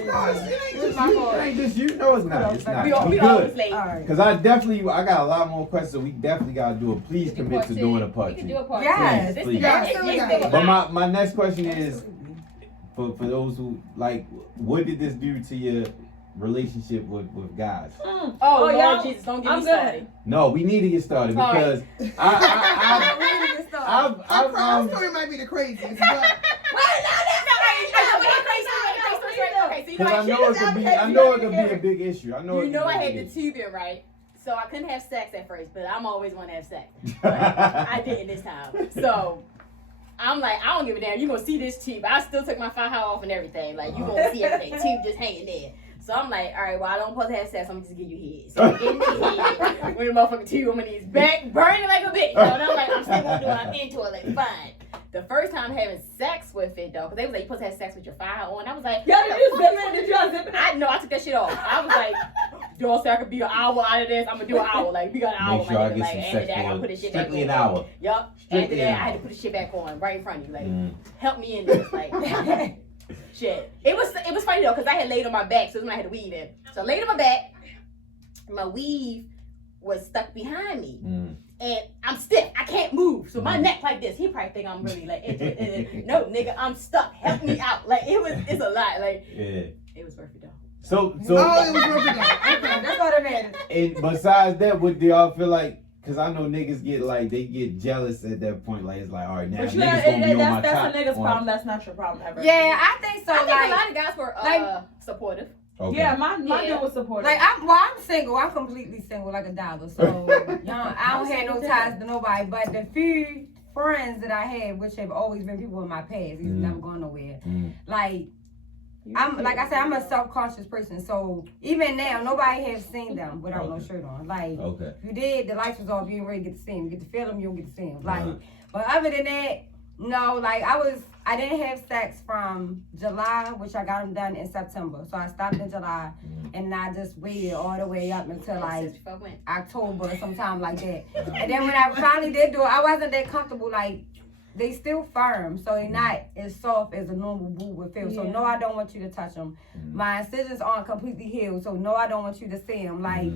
not. It ain't just my you. fault. It ain't just you. No, it's not. It's not. We We always good. late. All right. Cause I got a lot more questions. So we definitely gotta do it. Please We can commit part to two. doing a We part can two. do a part Yes. two. This Please. is- Yes, it's we still But hot. my next question is for those who like, what did this do to your relationship with guys? Oh, Oh, Lord y'all- Jesus, don't get I'm me good. started. No, we need to get started All because Her problem I've story might be the craziest, but because I know it could be a big issue. I know. You know I had the the tubing, right? So I couldn't have sex at first, but I'm always want to have sex. But I didn't this time. So I'm like, I don't give a damn. You gonna see this tube? I still took my fire off and everything. Like you gonna see everything. Tube just hanging there. So I'm like, all right, well I don't supposed to have sex. I'm gonna just give you head. So I'm getting head with a motherfucking tube on my knees, back burning like a bitch. So and I'm like, I'm still gonna do it. I'm into it. Like fine. The first time having sex with it though, because they was like, you supposed to have sex with your fire on. I was like, Yo, did you zip it? Did y'all zip it? I know I took that shit off. I was like, Dog so I could be an hour out of this. I'm gonna do an hour. Like we got an hour. Make sure I my nigga. get Like some after sex that, I gotta for put this shit strictly back an on. hour. Yup. After Strictly that, an I had to hour. put the shit back on right in front of you. Like Mm. help me in this. Like shit. It was funny though because I had laid on my back, so this is when I had the weave in. So I laid on my back. My weave was stuck behind me. Mm. And I'm stiff. I can't move. So my neck like this. He probably think I'm really like into it. No, nigga, I'm stuck. Help me out. Like it's a lot. Like Yeah. it was worth it though. So Oh, it was worth it. Okay, that's all that matters. and besides that, what do y'all feel like? Cause I know niggas get like they get jealous at that point. Like it's like, all right, now But you niggas gonna be on my top. that's a nigga's on- problem. That's not your problem ever. Yeah, I think so. I think like, a lot of guys were like- supportive. Okay. Yeah, my Yeah. dude was supportive. like I'm single. I'm completely single, like a dollar. So I don't have no ties to nobody. But the few friends that I had, which have always been people in my past, who's never gone nowhere. Mm. Like I'm, like I said, I'm a self-conscious person. So even now, nobody has seen them without no Okay. shirt on. Like Okay. if you did, the lights was off. You ain't ready to get to see them. You get to feel them. You don't get to see them. Like, Uh-huh. but other than that, no. Like I didn't have sex from July, which I got them done in September. So I stopped in July, and I just waited all the way up until like October or sometime like that. And then when I finally did do it, I wasn't that comfortable. Like they still firm, so they're not as soft as a normal boob would feel. So Yeah. no, I don't want you to touch them. My incisions aren't completely healed, so no, I don't want you to see them. Like,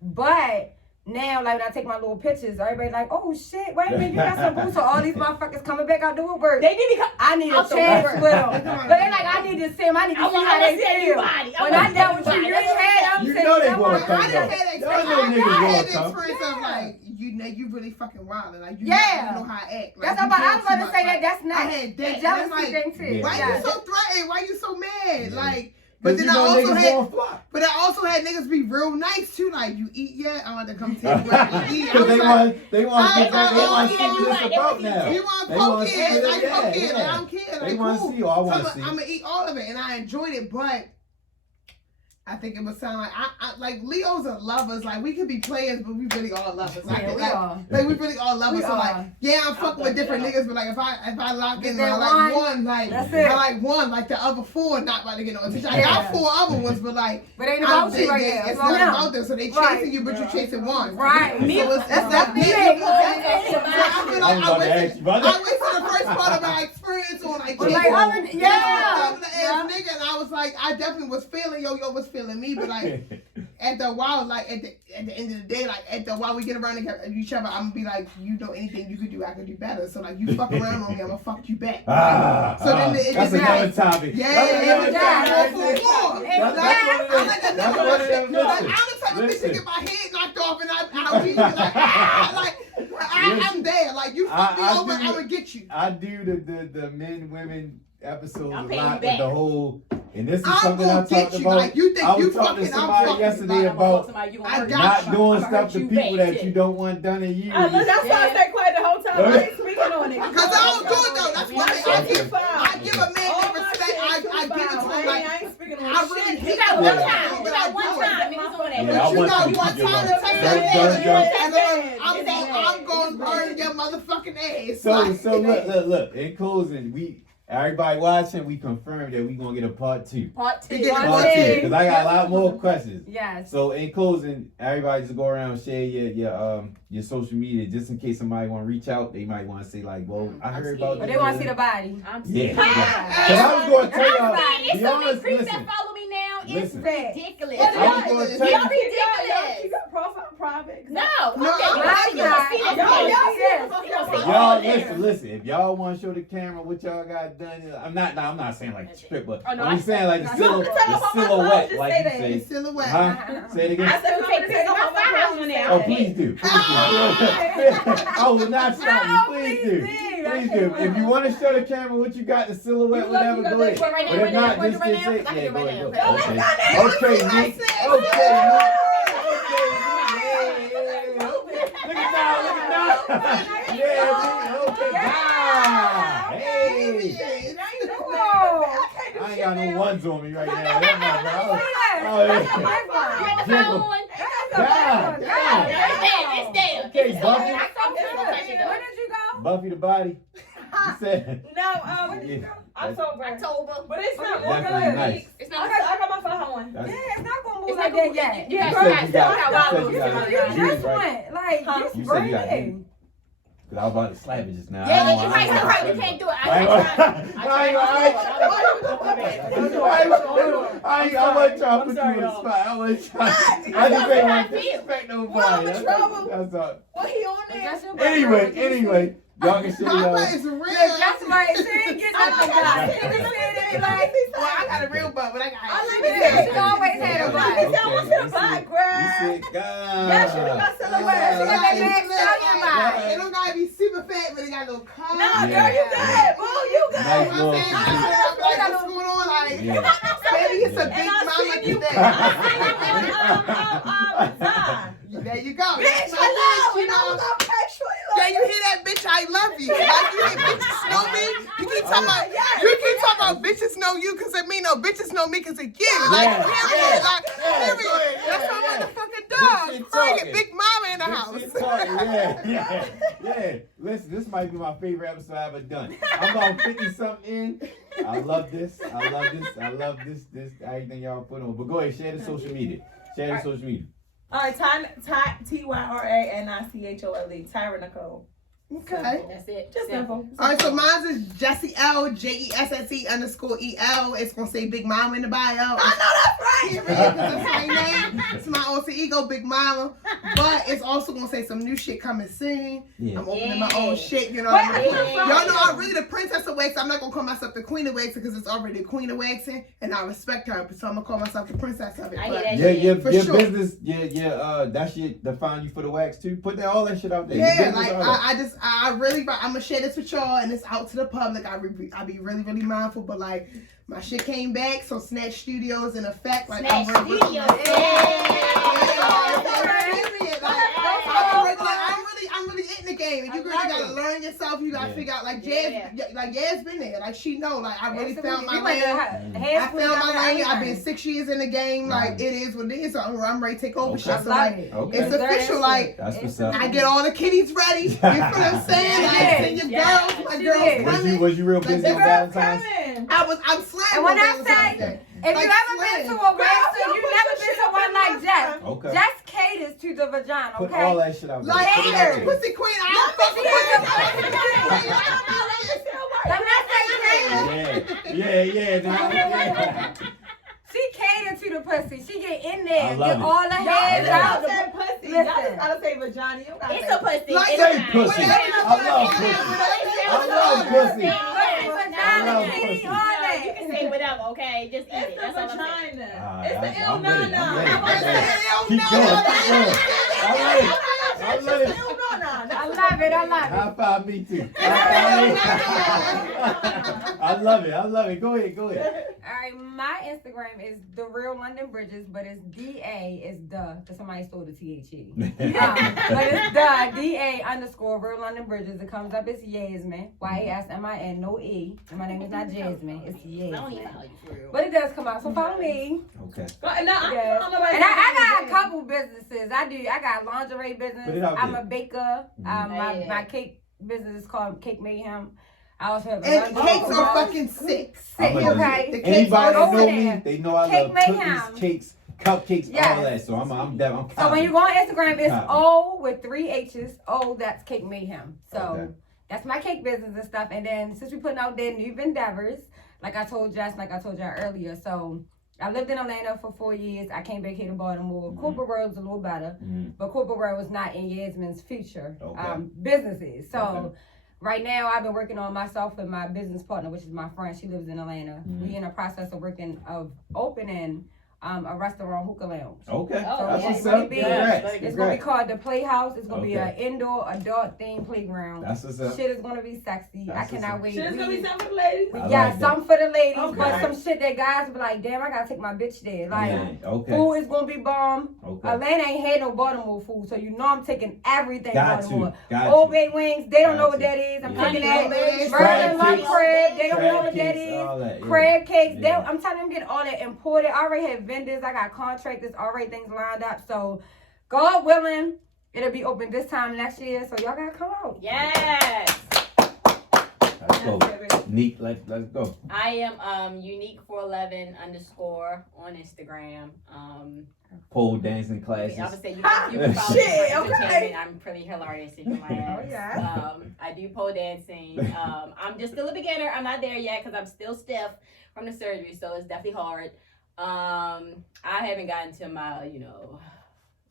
but now, like when I take my little pictures, everybody like, oh shit, wait a minute, you got some boobs. So all these motherfuckers coming back out the woodwork. They need to come. I need a Out the chance woodwork. with them. But they're like, I need to see them. I need to I see want how to they see feel. everybody. When I dealt with you, you ain't had them. You know they wanna I come done though. had that Y'all know experience. niggas I wanna had the come. experience of like, you really fucking wild. Like you, Yeah. you know how I act. Like, That's you about, I doing was about too to say much. that. That's not I had the that. jealousy Like, thing too. Yeah. why Yeah. you so threatened? Why you so mad? Yeah. Like, But but then you I know also niggas had, gonna flop. but I also had niggas be real nice too. Like, you eat yet? I want to come take what you eat. I Cause was they like, want they want I to get back. They was want to like, see what oh, it's about now. you want They wanna poke see it? it, Like, yeah, poke it. yeah. Like, I don't care. They Like, wanna cool. see. Oh, I wanna see. I'm gonna eat all of it, and I enjoyed it, but I think it would sound like I like Leos are lovers. Like we could be players, but we really all lovers. Like, Yeah, we like, are. like we really all lovers. We So like, are. yeah, I'm fucking with different Yeah. niggas, but like if I lock in, Get I that like one, one, like that's I it. like one, like the other four not about to get no attention. I Yeah. got four other ones, but like But ain't about they- you right they- now. it's It's not about about them. them. So they chasing Right. you, but you chasing one. Right. So it's that That's big. me. I feel I like was about to ask you about I that. went to the first part of my experience on like But chasing like other, chasing yeah. a ass nigga, and I was like, I definitely was feeling yo was feeling me, but like after a while, like at the end of the day, like after a while we get around each other, I'm gonna be like, you know anything you could do, I could do better. So like you fuck around on me, I'm gonna fuck you back. So then it that's just another like, topic. yeah, That's another yeah, topic. war for war. That's Like, what I'm like it is. a That's nigga, what it is. like, I'm the type of bitch Listen. to get my head knocked off and I weak, like, I'm there. Like you fuck me I over, do- I'm gonna get you. I do the men women episodes I'm a paying you lot with back. the whole, and this is I'm something I gonna get talked you. about. Like you think I was you talking to fucking, I'm somebody fucking. yesterday Like, about I got not you. doing I'ma stuff hurt to you people back, that too. you don't want done in you. Look, that's why I stay quiet the whole time. I ain't speaking on it. Cause I don't do it though. That's why I give a man All that my respect. shit I too give it to foul. him. Like I ain't speaking on I shit. really You hate got that. one Yeah. time. You got one time. Niggas on that. Yeah, But I you want got you to one keep your time to mouth. take Don't- that don't- and I'm going to burn your motherfucking ass. So Like, look. In closing, everybody watching, we confirmed that we gonna get a part 2. Part two. We get Part Part 2, two. because I got a lot more questions. Yes. So in closing, everybody just go around and share your social media, just in case somebody want to reach out. They might want to say like, well, I I'm heard scared. about. But this. they want to see the body. I'm Yeah. scared. Cause I was going to tell y'all. It's Be so many honest, creeps listen. that follow me now. It's Listen. ridiculous. What's I was going to tell Y'all you. ridiculous. Keep your profile private. No. No, Okay. I'm You not. gonna see this Y'all, video. y'all, You gonna see Y'all all this. listen. If y'all want to show the camera what y'all got done, I'm not saying like strip, but Oh, no, I'm I- saying like the No, silhouette, tell them about my clothes, silhouette, just like say you that. say. silhouette. Huh? Say it I again. said, We take pictures of my firehouse one day. Oh, please do. Please do. I will not stop you. Please do. Please do. If you want to show the camera what you got, the silhouette, You whatever, got go that ahead. shit right now, But if right now, not, right just now, say, right now, yeah, I can do it go right ahead. now. Go Oh, ahead. my God, Okay, that's Nick. what I Okay, said. Nick. Look at now. Yeah, Nick. Okay. Ah, hey. I ain't got no ones on me right now. That's my bro. Oh, yeah. You got the phone on? God, It's God. there. It's there. Okay, It's Buffy. there. Where did you go? Buffy the Body. You said. No, Yeah. October. October. But it's not Definitely good. nice. It's I not. got my phone on. That's, Yeah, it's not gonna don't move like that yet. Yeah, You said you got- You just went. Like, just You said bring you got it. Cause I was about to slap it just now. Yeah, you might say right, you can't do it. I wasn't trying to put you on the spot. I wasn't trying. I just ain't want to disrespect nobody. That's all. What he on there? Anyway, y'all can say Papa is real. That's right. She ain't getting nothing done. She just said it like, Well, I got a real butt, but I got. she always had a butt. You said God. Yeah, she got She got that big stallion butt. It don't gotta be super fat, but it got a little color. No, Yeah. girl, you good. Boo, you good. Nice I'm little saying, physique. what's going on? Like, Yeah. baby, it's a And big I mama seen you. today. There you go. Bitch, That's my hello. bitch, you And I know. was on actually Yeah, you hear that, bitch? I love you. Like, you hear bitches know me? You keep talking about, you keep talking about bitches know you because it mean no bitches know me because it gives. Like, Yeah, period. yeah, Like, yeah, period. yeah, That's my yeah. motherfucking Big dog. shit Bring it, talking. big mama in the This house. shit talking, yeah. Listen, this might be my favorite episode I've ever done. I'm about 50-something in. I love this. This everything y'all put on. But go ahead, share the social media. All right, Tyra Tyra Nicole. Okay. That's it. Just simple. All right, so mine is Jessie L, JESSE_EL. It's gonna say Big Mama in the bio. I know that's right. Because it's my name. It's my alter ego, Big Mama. But it's also gonna say some new shit coming soon. Yeah. I'm opening my own shit, you know. Yeah. Y'all know I'm really the princess of wax. I'm not gonna call myself the queen of waxing because it's already the queen of waxing, and I respect her. So I'm gonna call myself the princess of it. I But hear that. Your For your sure. business, that shit define you for the wax too. Put that all that shit out there. Your yeah, business, like all that. I really, I'm gonna share this with y'all, and it's out to the public. I be really, really mindful, but like my shit came back, so Snatch Studios in effect. Like Snatch I'm really, Studios. I'm really in the game, and you really gotta learn yourself. You gotta figure out like Jazz been there, like she know, like I really found my lane. I found my lane. I've been 6 years in the game. Like it is what it is. So I'm ready to take over shit. So like it's official. Like That's what's up. I get all the kiddies ready. You feel what I'm saying? Like send your girls, my girls coming. Was you real busy on Valentine's? I'm slamming. And when I say, if you ever been to a waxer, you never been to one like Jess. Okay. Jess caters to the vagina, Put okay? all that shit out there. Like Put it out there. pussy queen, I fuck with Yeah. She catered to the pussy. She get in there, I love get it. all the hands love out. Y'all said pussy. Listen. Y'all just gotta say vagina. You gotta It's say a pussy. Like, It's say fine. pussy. I love pussy. I love pussy. Vagina, titty, all that. You can say whatever, okay? Just eat it. It's That's the all I'm saying. vagina. It's the I'm with it. I'm with it. Il-nana. Keep going. I love it. I love it. High five me too. I love it. Go ahead. All right, my Instagram is The Real London Bridges, but it's DA, it's the, because somebody stole the THE. But it's the DA_Real London Bridges. It comes up, it's Yasmin. YASMIN, no E. And my name is not Jasmine, it's I don't even Yasmin. know you for real. But it does come out, so follow me. Okay. Yes. And I got a couple businesses. I got a lingerie business. Put it out I'm there. a baker. My cake business is called Cake Mayhem. I also have a And lingerie cakes are fucking sick. I'm gonna do okay? The cakes Anybody are that over know there. me, they know I Cake love Mayhem. cookies, cakes, cupcakes, Yes. all that. So I'm down. So when you go on Instagram, it's Copy. O with 3 H's. O, that's Cake Mayhem. So Okay. that's my cake business and stuff. And then since we putting out there new endeavors, like I told Jess, like I told y'all earlier. So I lived in Atlanta for 4 years. I came back here to Baltimore. Corporate world's a little better, but corporate world was not in Yasmin's future businesses. So right now I've been working on myself and my business partner, which is my friend. She lives in Atlanta. We in a process of opening a restaurant hookah lounge. Okay. Oh, That's yeah. what's It's gonna up. be- Congrats. It's gonna be called the Playhouse. It's gonna be Okay. an indoor adult themed playground. That's what's up. Shit is gonna be sexy. That's I cannot what's wait. Shit's gonna be We something for the ladies. I got like that. something for the ladies, Okay. but some shit that guys be like, damn, I gotta take my bitch there. Like, Yeah, okay. food is gonna be bomb. Okay. Atlanta ain't had no Baltimore food, so you know I'm taking everything Got Baltimore. you. Old Bay wings, they don't know Got what you. that is. I'm Yeah. taking Crab that. cakes. Virgin Lunch Crab Crab, they don't know Crab what that cakes, is. all that, yeah. Crab cakes, Yeah. I'm telling them get all that imported. I already have vendors, I got contractors, already things lined up. So God willing, it'll be open this time next year. So y'all gotta come out. Yes. That's cool. Neat. Let's go. I am unique411_ on Instagram. Pole dancing classes. I would say you can follow me Shit, for okay. entertainment. I'm pretty hilarious in my ass. Oh, yeah. I do pole dancing. I'm just still a beginner. I'm not there yet because I'm still stiff from the surgery, so it's definitely hard. I haven't gotten to my,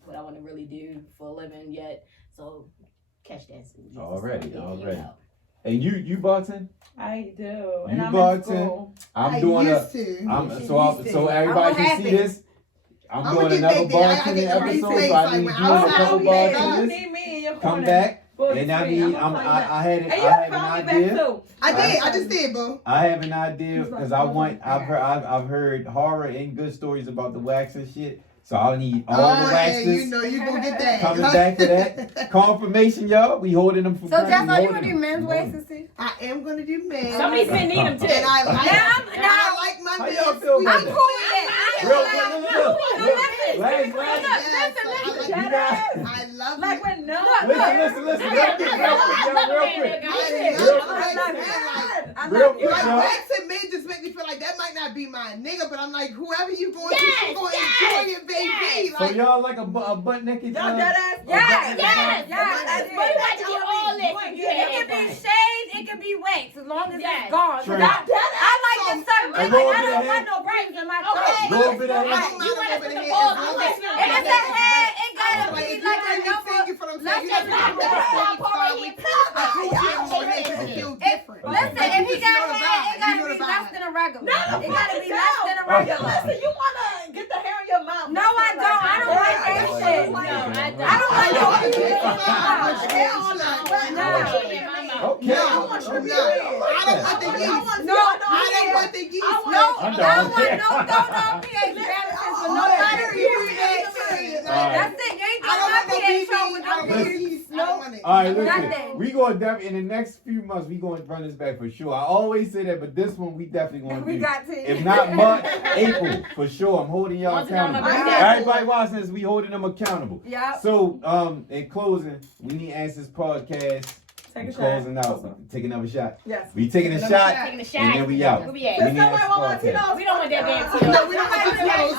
what I want to really do for a living yet. So catch dancing. Already. know. And you bartend? I do. You And I'm in bartend? school. I'm I doing used to. so everybody can see this. I'm I'ma doing get another back there. I bartending gotta episode, get so I like need when you I and a was couple out You bartenders. need me in your Come corner. back, For and I free. need. I'ma call you back. I had And I you have can call me an back idea. too. I just did, boo. I have an idea because I've heard horror and good stories about the wax and shit. So I need all the Yeah, waxes. you know you gonna get that. Coming back to that confirmation, y'all. We holding them for. So, Jeff, are you holding gonna do them. men's waxes too? I am gonna do men. Somebody's been need them too. And I like, Now, I like my How men. y'all feel about I'm that? cool with that. Real quick, look. Last. I love Like it. when no. Listen. Real quick. Real quick, Like y'all. waxing men just make me feel like that might not be my nigga, but I'm like whoever you going to, Yes, you going to yes, enjoy it, baby. yes. So Like y'all like a butt naked? Y'all dead ass? Yes. Yes. But you have to get all this. if you It have can be it. shaved, it can be waxed, as long as Yes. it's gone. 'Cause Sure. I like the certain A women. little I bit don't of want hair. no braids in my Okay. throat. Little bit of I hair. don't mind You wanna over put the the head balls as long on as it. you If it's a head, it gotta like be if you like bring a me number. finger for them Let's you just never not do that. stop Stop already. with I put hair on my head 'cause it feels different. Listen, Okay. if he got You know the hair, vibe. it gotta You know be the less vibe. than a regular. No, It gotta be no. less than a Okay. regular. Listen, you wanna get the hair in your mouth. No, I don't. I don't like that shit. No, I don't. I don't like No, that it's shit. fine. Hair on Nah. the Okay. No, I want you to be no. red. I don't want the yeast. No, I don't want the yeast. No, I'm I done. don't want no pH balances for nobody. That's it. You ain't I don't doing my want no pH show BB. with I don't want no the yeast. I don't want it. All right, Nothing. listen. We going to in the next few months. We going to run this back for sure. I always say that, but this one we definitely going to We do. got to. If not March, April for sure. I'm holding y'all Once it's on my accountable. birthday. Everybody watching this, we holding them accountable. Yeah. So, in closing, we need Answers podcast. Take a We shot. closing out. Take another shot. Yes. We taking a Another shot, shot. Taking a shot. and then we out. Where we at? We need Somebody Answers want my podcast. Tito's. We don't want that damn No, we don't want the clothes.